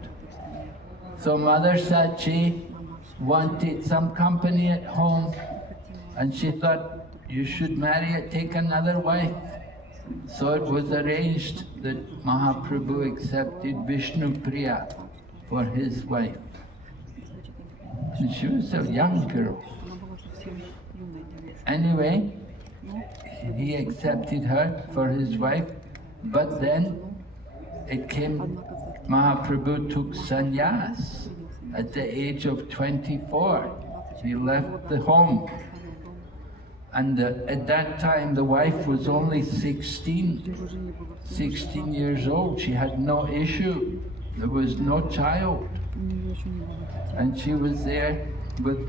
So Mother Sachi wanted some company at home, and she thought, "You should marry it, take another wife." So it was arranged that Mahaprabhu accepted Vishnupriya for his wife. And she was a young girl. Anyway, he accepted her for his wife, but then it came, Mahaprabhu took sannyas at the age of 24. He left the home. And at that time, the wife was only 16 years old. She had no issue. There was no child. And she was there with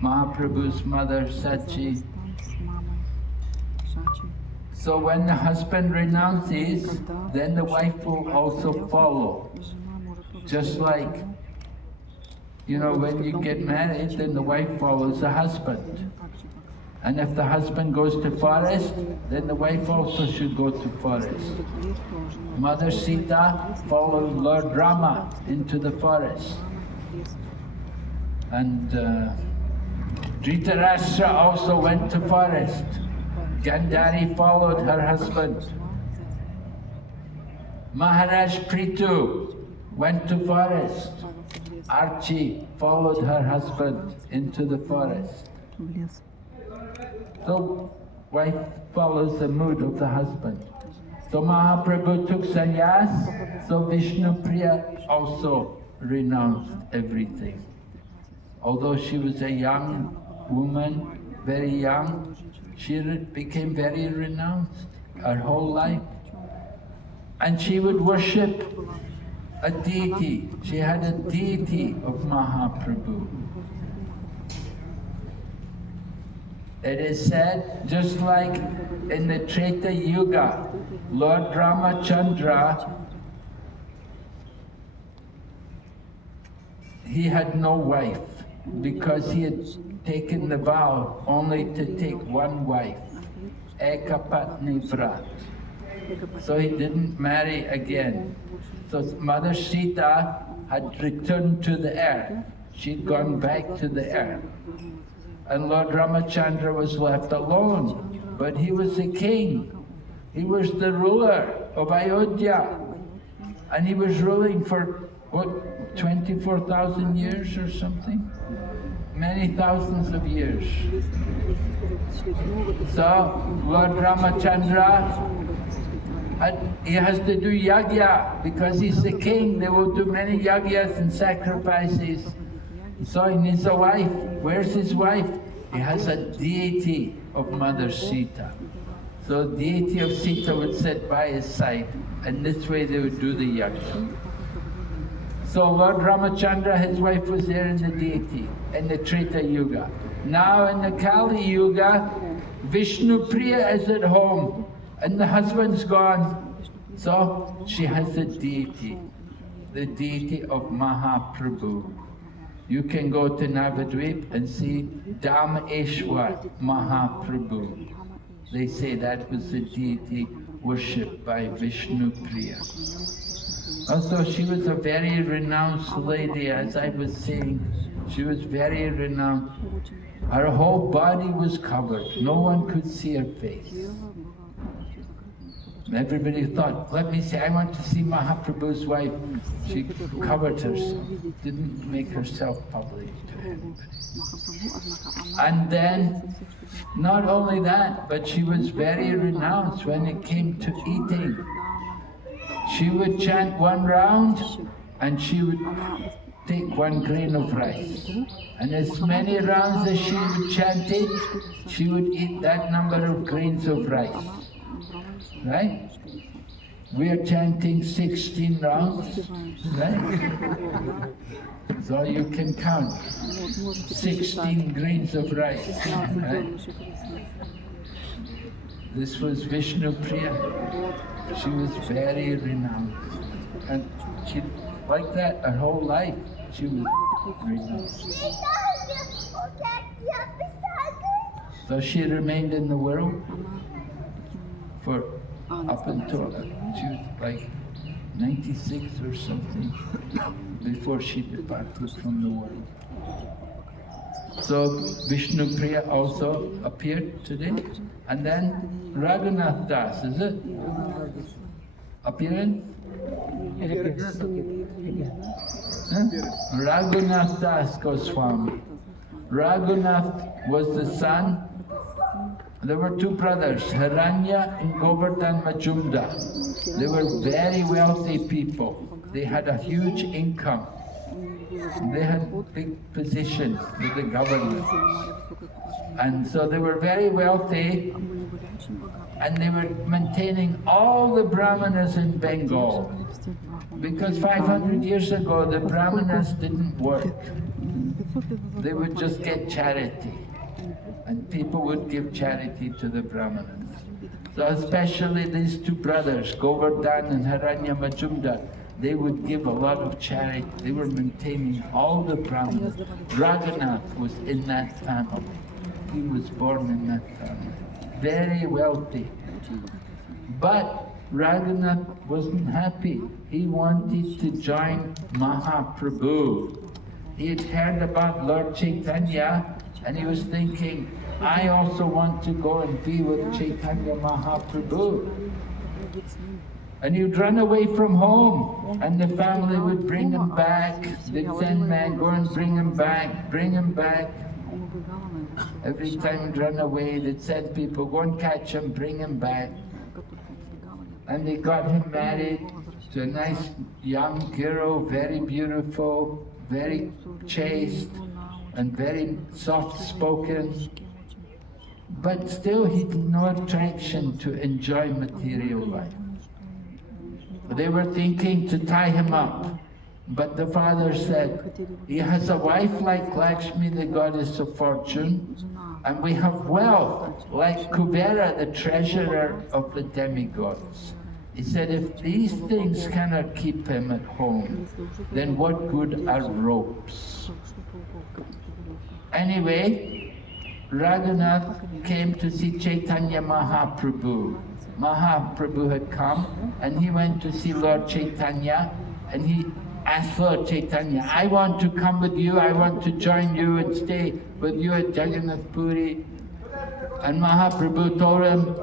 Mahaprabhu's mother, Sachi. So when the husband renounces, then the wife will also follow. Just like, you know, when you get married, then the wife follows the husband. And if the husband goes to forest, then the wife also should go to forest. Mother Sita followed Lord Rama into the forest. And Dhritarashtra also went to forest. Gandhari followed her husband. Maharaj Prithu went to forest. Archie followed her husband into the forest. So wife follows the mood of the husband. So Mahaprabhu took sannyas, so Vishnu Priya also renounced everything. Although she was a young woman, very young, she became very renounced her whole life. And she would worship a deity. She had a deity of Mahaprabhu. It is said, just like in the Treta Yuga, Lord Ramachandra, he had no wife because he had taken the vow only to take one wife, Ekapatni Vrat. So he didn't marry again. So Mother Sita had returned to the earth. She'd gone back to the earth. And Lord Ramachandra was left alone, but he was the king. He was the ruler of Ayodhya. And he was ruling for, what, 24,000 years or something? Many thousands of years. So Lord Ramachandra, he has to do yagya because he's the king. They will do many yagyas and sacrifices. So he needs a wife. Where's his wife? He has a deity of Mother Sita. So deity of Sita would sit by his side, and this way they would do the yagya. So Lord Ramachandra, his wife was there in the deity, in the Treta Yuga. Now in the Kali Yuga, Vishnu Priya is at home, and the husband's gone. So she has a deity, the deity of Mahaprabhu. You can go to Navadvip and see Dhameshwar Mahaprabhu. They say that was the deity worshipped by Vishnu Priya. Also, she was a very renounced lady, as I was saying. She was very renounced. Her whole body was covered. No one could see her face. Everybody thought, let me see, I want to see Mahaprabhu's wife. She covered herself, didn't make herself public to anybody. And then, not only that, but she was very renounced when it came to eating. She would chant one round and she would take 1 grain of rice. And as many rounds as she would chant it, she would eat that number of grains of rice. Right? We are chanting 16 rounds, right? So you can count 16 grains of rice, right? This was Vishnu Priya. She was very renounced. And she, like that, her whole life, she was renounced. So she remained in the world for up until she was like 96 or something before she departed from the world. So Vishnu Priya also appeared today. And then Raghunath Das, is it? Appearance? Huh? Raghunath Das Goswami. Raghunath was the son. There were 2 brothers, Hiranya and Govardhan Majumdar. They were very wealthy people. They had a huge income. They had big positions with the government. And so they were very wealthy. and they were maintaining all the Brahmanas in Bengal. Because 500 years ago, the Brahmanas didn't work. They would just get charity, and people would give charity to the Brahmanas. So especially these two brothers, Govardhan and Haranya Majumdar, they would give a lot of charity. They were maintaining all the Brahmanas. Raghunath was in that family. He was born in that family. Very wealthy. But Raghunath wasn't happy. He wanted to join Mahaprabhu. He had heard about Lord Chaitanya, and he was thinking, I also want to go and be with Chaitanya Mahaprabhu. And he'd run away from home, and the family would bring him back. They'd send men, go and bring him back, bring him back. Every time he'd run away, they'd send people, go and catch him, bring him back. And they got him married to a nice young girl, very beautiful, very chaste, and very soft-spoken. But still he had no attraction to enjoy material life. They were thinking to tie him up, but the father said, he has a wife like Lakshmi, the goddess of fortune, and we have wealth like Kubera, the treasurer of the demigods. He said, if these things cannot keep him at home, then what good are ropes? Anyway, Raghunath came to see Chaitanya Mahaprabhu. Mahaprabhu had come, and he went to see Lord Chaitanya, and he asked Lord Chaitanya, I want to come with you, I want to join you and stay with you at Jagannath Puri. And Mahaprabhu told him,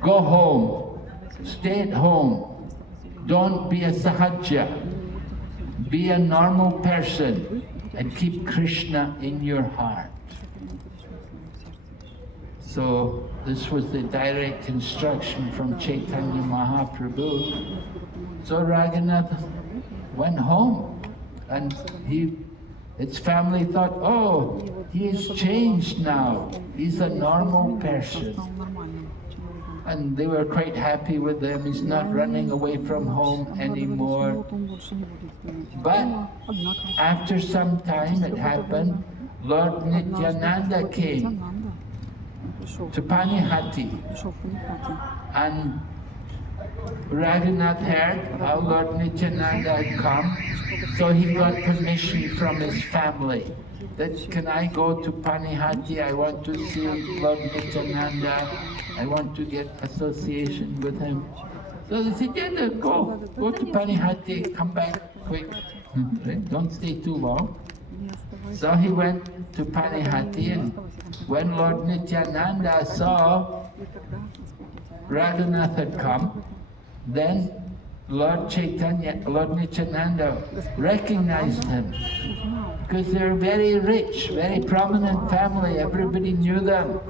go home, stay at home, don't be a sahaja, be a normal person, and keep Krishna in your heart. So this was the direct instruction from Chaitanya Mahaprabhu. So Raghunath went home, and his family thought, oh, he's changed now, he's a normal person. And they were quite happy with him, he's not running away from home anymore. But after some time it happened, Lord Nityananda came to Panihati, and Raghunath heard how Lord Nityananda had come, so he got permission from his family that, can I go to Panihati? I want to see Lord Nityananda, I want to get association with him. So they said, yeah, go to Panihati, come back quick, don't stay too long. So he went to Panihati, and when Lord Nityananda saw Raghunath had come, then Lord Nityananda recognized him, because they're very rich, very prominent family, everybody knew them.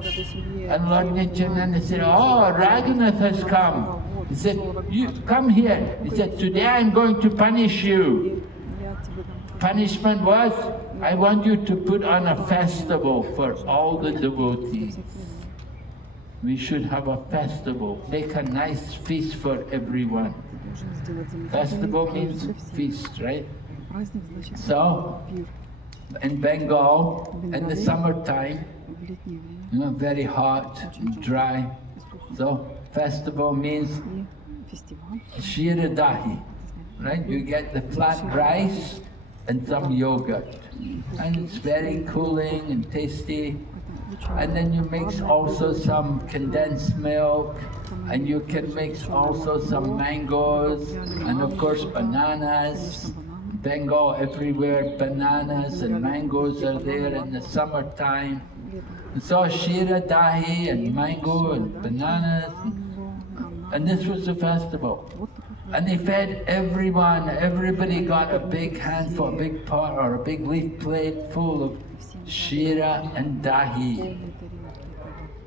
And Lord Nityananda said, oh, Raghunath has come. He said, you come here. He said, today I'm going to punish you. Punishment was, I want you to put on a festival for all the devotees. We should have a festival, make a nice feast for everyone. Festival means feast, right? So, in Bengal, in the summertime, very hot and dry. So, festival means shiradahi, right? You get the flat rice and some yogurt, and it's very cooling and tasty. And then you mix also some condensed milk, and you can mix also some mangoes, and of course bananas. Bengal, everywhere bananas and mangoes are there in the summertime. And so shira dahi and mango and bananas, and this was the festival. And they fed everyone, everybody got a big handful, a big pot or a big leaf plate full of shira and dahi.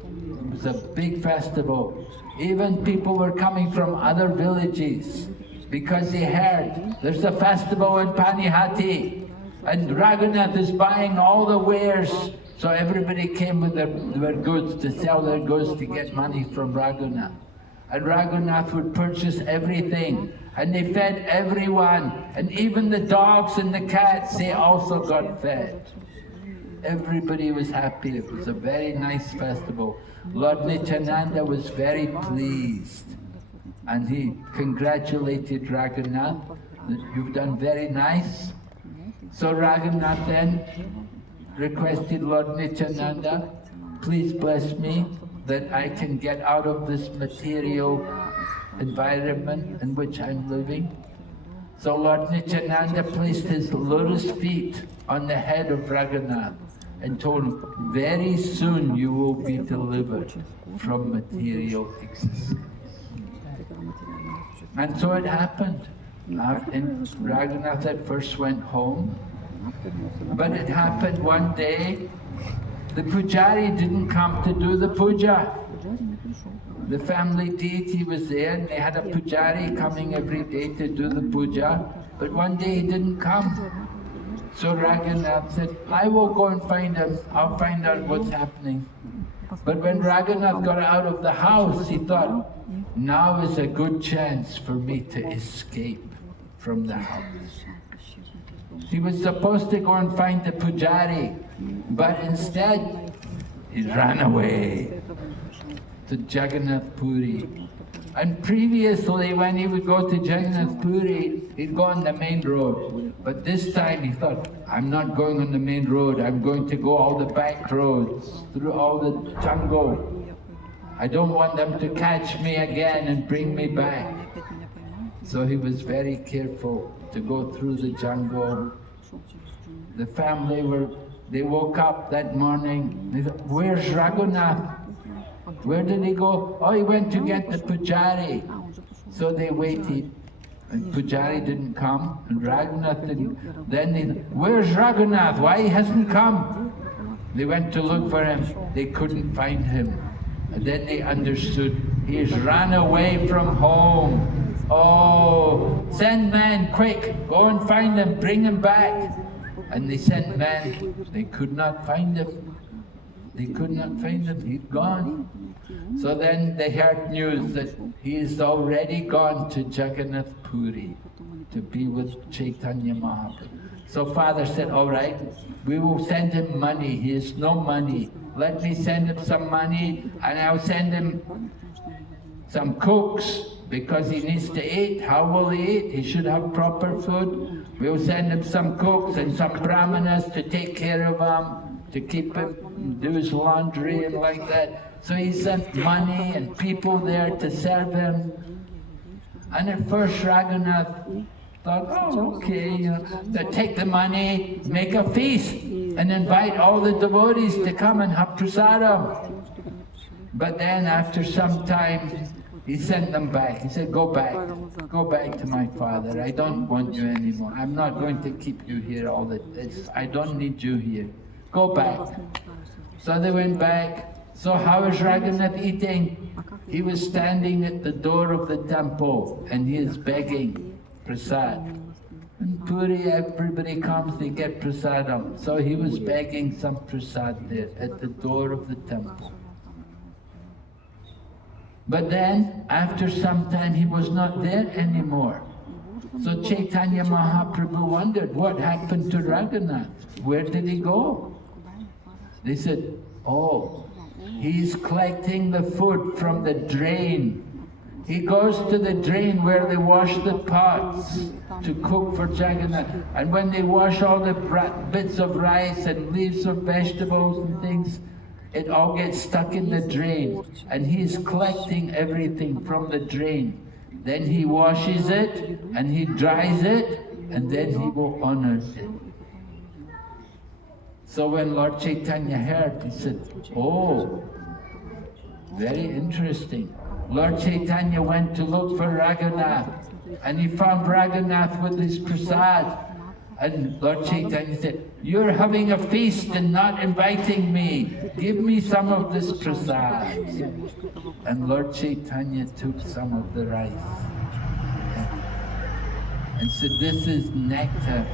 It was a big festival. Even people were coming from other villages because they heard there's a festival in Panihati and Raghunath is buying all the wares So everybody came with their goods to sell their goods to get money from Raghunath. And Raghunath would purchase everything, and they fed everyone, and even the dogs and the cats, they also got fed. Everybody was happy. It was a very nice festival. Lord Nityananda was very pleased, and he congratulated Raghunath that you've done very nice. So Raghunath then requested Lord Nityananda, please bless me that I can get out of this material environment in which I'm living. So Lord Nityananda placed his lotus feet on the head of Raghunath and told him, very soon you will be delivered from material existence. And so it happened. And Raghunath at first went home, but it happened one day, the pujari didn't come to do the puja. The family deity was there, and they had a pujari coming every day to do the puja, but one day he didn't come. So Raghunath said, I will go and find him, I'll find out what's happening. But when Raghunath got out of the house, he thought, now is a good chance for me to escape from the house. He was supposed to go and find the pujari, but instead he ran away to Jagannath Puri. And previously, when he would go to Jagannath Puri, he'd go on the main road. But this time he thought, I'm not going on the main road, I'm going to go all the back roads, through all the jungle. I don't want them to catch me again and bring me back. So he was very careful to go through the jungle. The family they woke up that morning, they thought, where's Raghunath? Where did he go? Oh, he went to get the pujari. So they waited, and pujari didn't come, and Raghunath didn't. Then they, where's Raghunath? Why he hasn't come? They went to look for him. They couldn't find him. And then they understood, he's run away from home. Oh, send men, quick, go and find him, bring him back. And they sent men, they could not find him. They could not find him, he'd gone. So then they heard news that he is already gone to Jagannath Puri to be with Chaitanya Mahaprabhu. So Father said, all right, we will send him money. He has no money. Let me send him some money, and I'll send him some cooks, because he needs to eat. How will he eat? He should have proper food. We'll send him some cooks and some brahmanas to take care of him, to keep him, do his laundry and like that. So he sent money and people there to serve him. And at first Raghunath thought, oh, okay, they'll take the money, make a feast, and invite all the devotees to come and have prasadam. But then after some time, he sent them back. He said, go back to my father. I don't want you anymore. I'm not going to keep you here all the time. I don't need you here. Go back. So they went back. So how is Raghunath eating? He was standing at the door of the temple and he is begging prasad. In Puri, everybody comes, they get prasadam. So he was begging some prasad there at the door of the temple. But then, after some time, he was not there anymore. So Chaitanya Mahaprabhu wondered, what happened to Raghunath? Where did he go? They said, oh, he's collecting the food from the drain. He goes to the drain where they wash the pots to cook for Jagannath. And when they wash all the bits of rice and leaves of vegetables and things, it all gets stuck in the drain, and he's collecting everything from the drain. Then he washes it, and he dries it, and then he will honor it. So when Lord Chaitanya heard, he said, oh, very interesting. Lord Chaitanya went to look for Raghunath, and he found Raghunath with his prasad. And Lord Chaitanya said, you're having a feast and not inviting me. Give me some of this prasad. And Lord Chaitanya took some of the rice and said, this is nectar.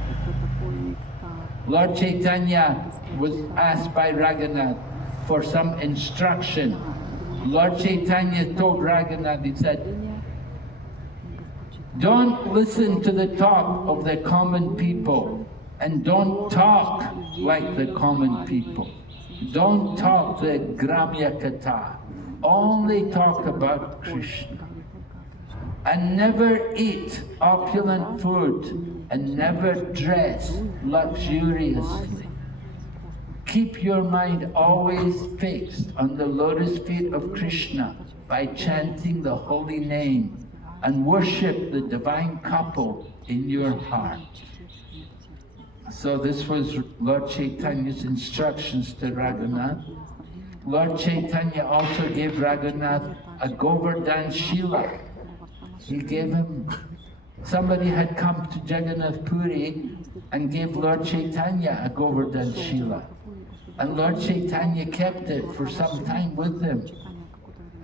Lord Chaitanya was asked by Raghunath for some instruction. Lord Chaitanya told Raghunath, he said, don't listen to the talk of the common people and don't talk like the common people. Don't talk the Gramya Katha. Only talk about Krishna. And never eat opulent food and never dress luxuriously. Keep your mind always fixed on the lotus feet of Krishna by chanting the holy name and worship the divine couple in your heart. So this was Lord Chaitanya's instructions to Raghunath. Lord Chaitanya also gave Raghunath a Govardhan Shila. He gave him, somebody had come to Jagannath Puri and gave Lord Chaitanya a Govardhan Shila. And Lord Chaitanya kept it for some time with him.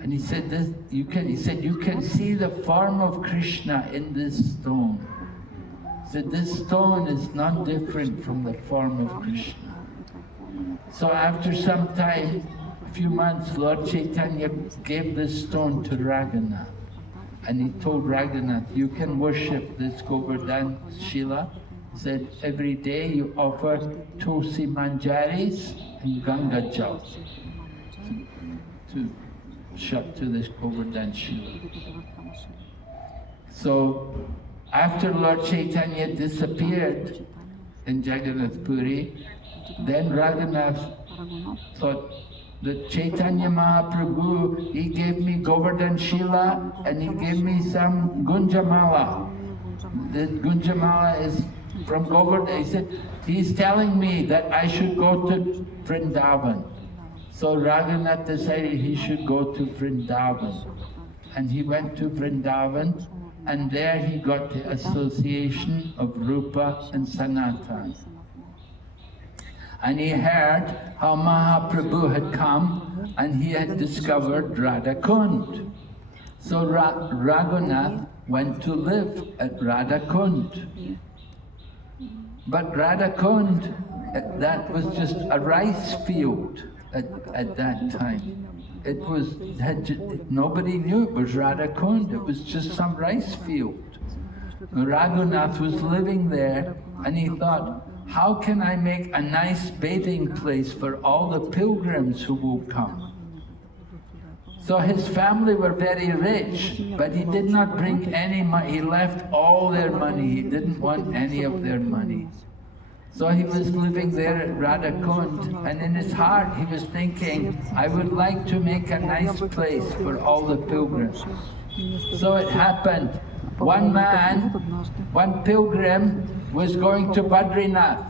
And he said, you can see the form of Krishna in this stone. He said, this stone is not different from the form of Krishna. So after some time, a few months, Lord Chaitanya gave this stone to Raghunath. And he told Raghunath, you can worship this Govardhan Shila. He said, every day you offer Tulsi Manjaris and Ganga Jal to this Govardhan Shila. So, after Lord Chaitanya disappeared in Jagannath Puri, then Raghunath thought that Chaitanya Mahaprabhu, he gave me Govardhan Shila and he gave me some Gunjamala. The Gunjamala is from Govardhan. He said, he's telling me that I should go to Vrindavan. So Raghunath decided he should go to Vrindavan. And he went to Vrindavan, and there he got the association of Rupa and Sanatana. And he heard how Mahaprabhu had come and he had discovered Radha Kund. So Raghunath went to live at Radha Kund. But Radha Kund, that was just a rice field at that time. It was, nobody knew it was Radha Kund, it was just some rice field. Raghunath was living there and he thought, how can I make a nice bathing place for all the pilgrims who will come? So his family were very rich, but he did not bring any money. He left all their money. He didn't want any of their money. So he was living there at Radha Kund, and in his heart he was thinking, I would like to make a nice place for all the pilgrims. So it happened, one pilgrim was going to Badrinath,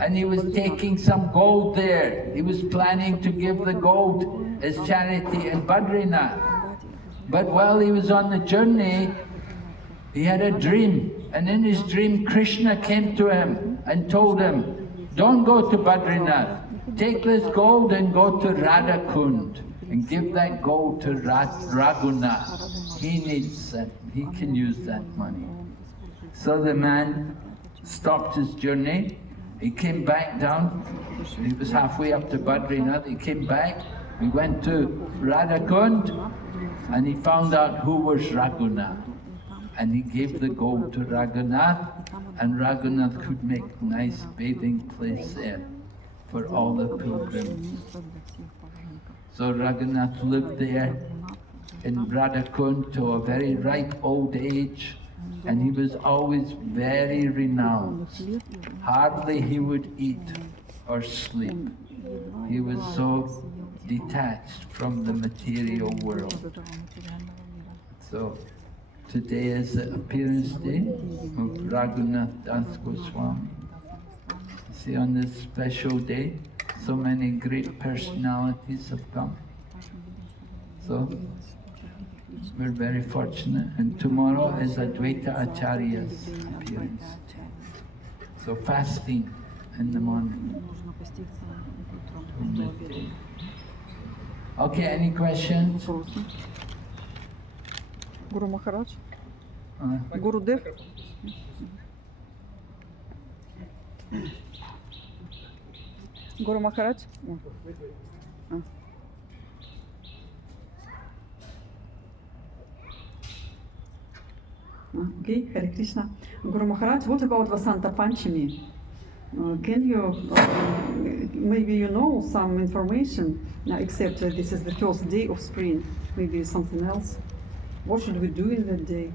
and he was taking some gold there. He was planning to give the gold as charity in Badrinath. But while he was on the journey, he had a dream. And in his dream, Krishna came to him and told him, don't go to Badrinath. Take this gold and go to Radha Kund and give that gold to Raghunath. He needs that. He can use that money. So the man stopped his journey. He came back down. He was halfway up to Badrinath. He came back. He went to Radha Kund and he found out who was Raghunath. And he gave the gold to Raghunath, and Raghunath could make a nice bathing place there for all the pilgrims. So Raghunath lived there in Radha Kund to a very ripe old age, and he was always very renounced. Hardly he would eat or sleep. He was so detached from the material world. So today is the appearance day of Raghunath Das Goswami. See, on this special day, so many great personalities have come. So, we're very fortunate. And tomorrow is Advaita Acharya's appearance day. So, fasting in the morning. Okay, any questions? Guru Maharaj? Guru Dev? Guru Maharaj? Okay, Hare Krishna. Guru Maharaj, what about Vasanta Panchami? Can you, maybe you know some information, except that this is the first day of spring, maybe something else? What should we do in that day?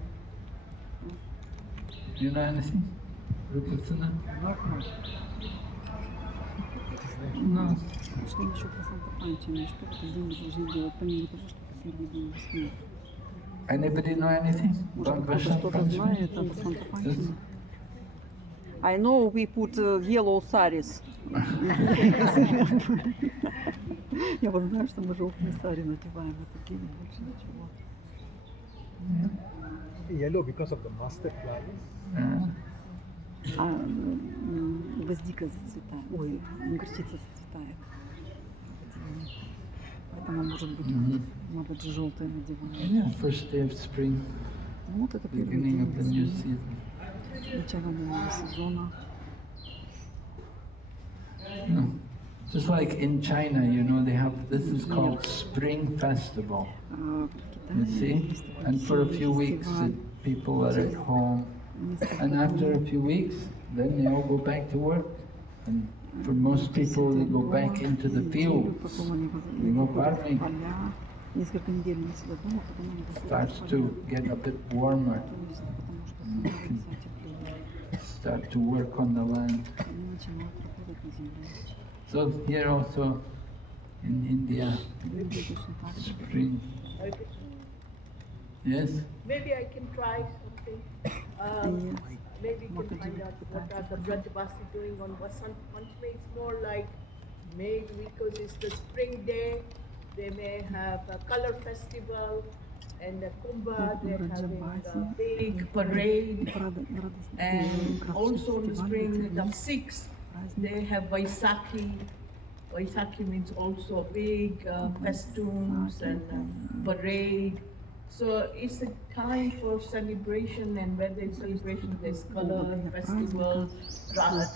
Do you know anything? Rupasana? No. Что еще про Санта Панчами? Что в этот день должны делать, помимо того, что последний день весны? Anybody know anything Может, about кто-то Vasanta что-то Panchami? знает об Санта Панчами? I know we put yellow saris. Я вот знаю, что мы желтые сари надеваем в этот день, больше ничего. Yellow because of the mustard flowers. Гвоздика зацветает, ой, горчица зацветает. Поэтому, может быть, мы вот желтые надеваем. Yeah, first day of spring, Ну, вот это первый beginning день of the new весны, season. начало нового сезона. No. Just like in China, you know, they have, this is called Spring Festival. You see? And for a few weeks, people are at home. And after a few weeks, then they all go back to work. And for most people, they go back into the fields. They go farming. Несколько недель не сидят дома, потом они Starts to get a bit warmer. And you can start to work on the land. начинают работать на земле. So here also in India, spring. Yes? Maybe I can try something. Maybe you can find out what are the Brajavasi doing on Vasant Panchami. It's more like maybe because it's the spring day, they may have a color festival, and the Kumbha, they're having a big parade. And also in spring, the Sikhs, they have Vaisakhi. Vaisakhi means also big festoons and parade. So it's a time for celebration, and when there's celebration, there's color, festival,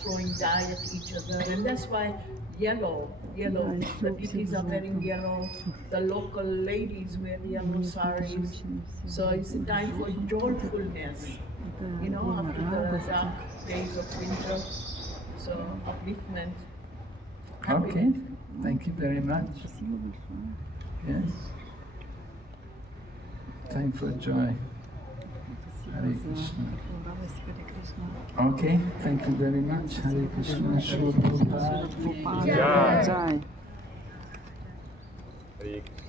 throwing dye at each other, and that's why yellow, the deities are wearing yellow, the local ladies wear yellow saris. So it's a time for joyfulness, you know, after the dark days of winter. So upliftment. Okay, thank you very much. Yes. Time for joy. Hare Krishna. Okay, thank you very much. Hare Krishna. Shri Prabhupada. Jai. Hare Krishna.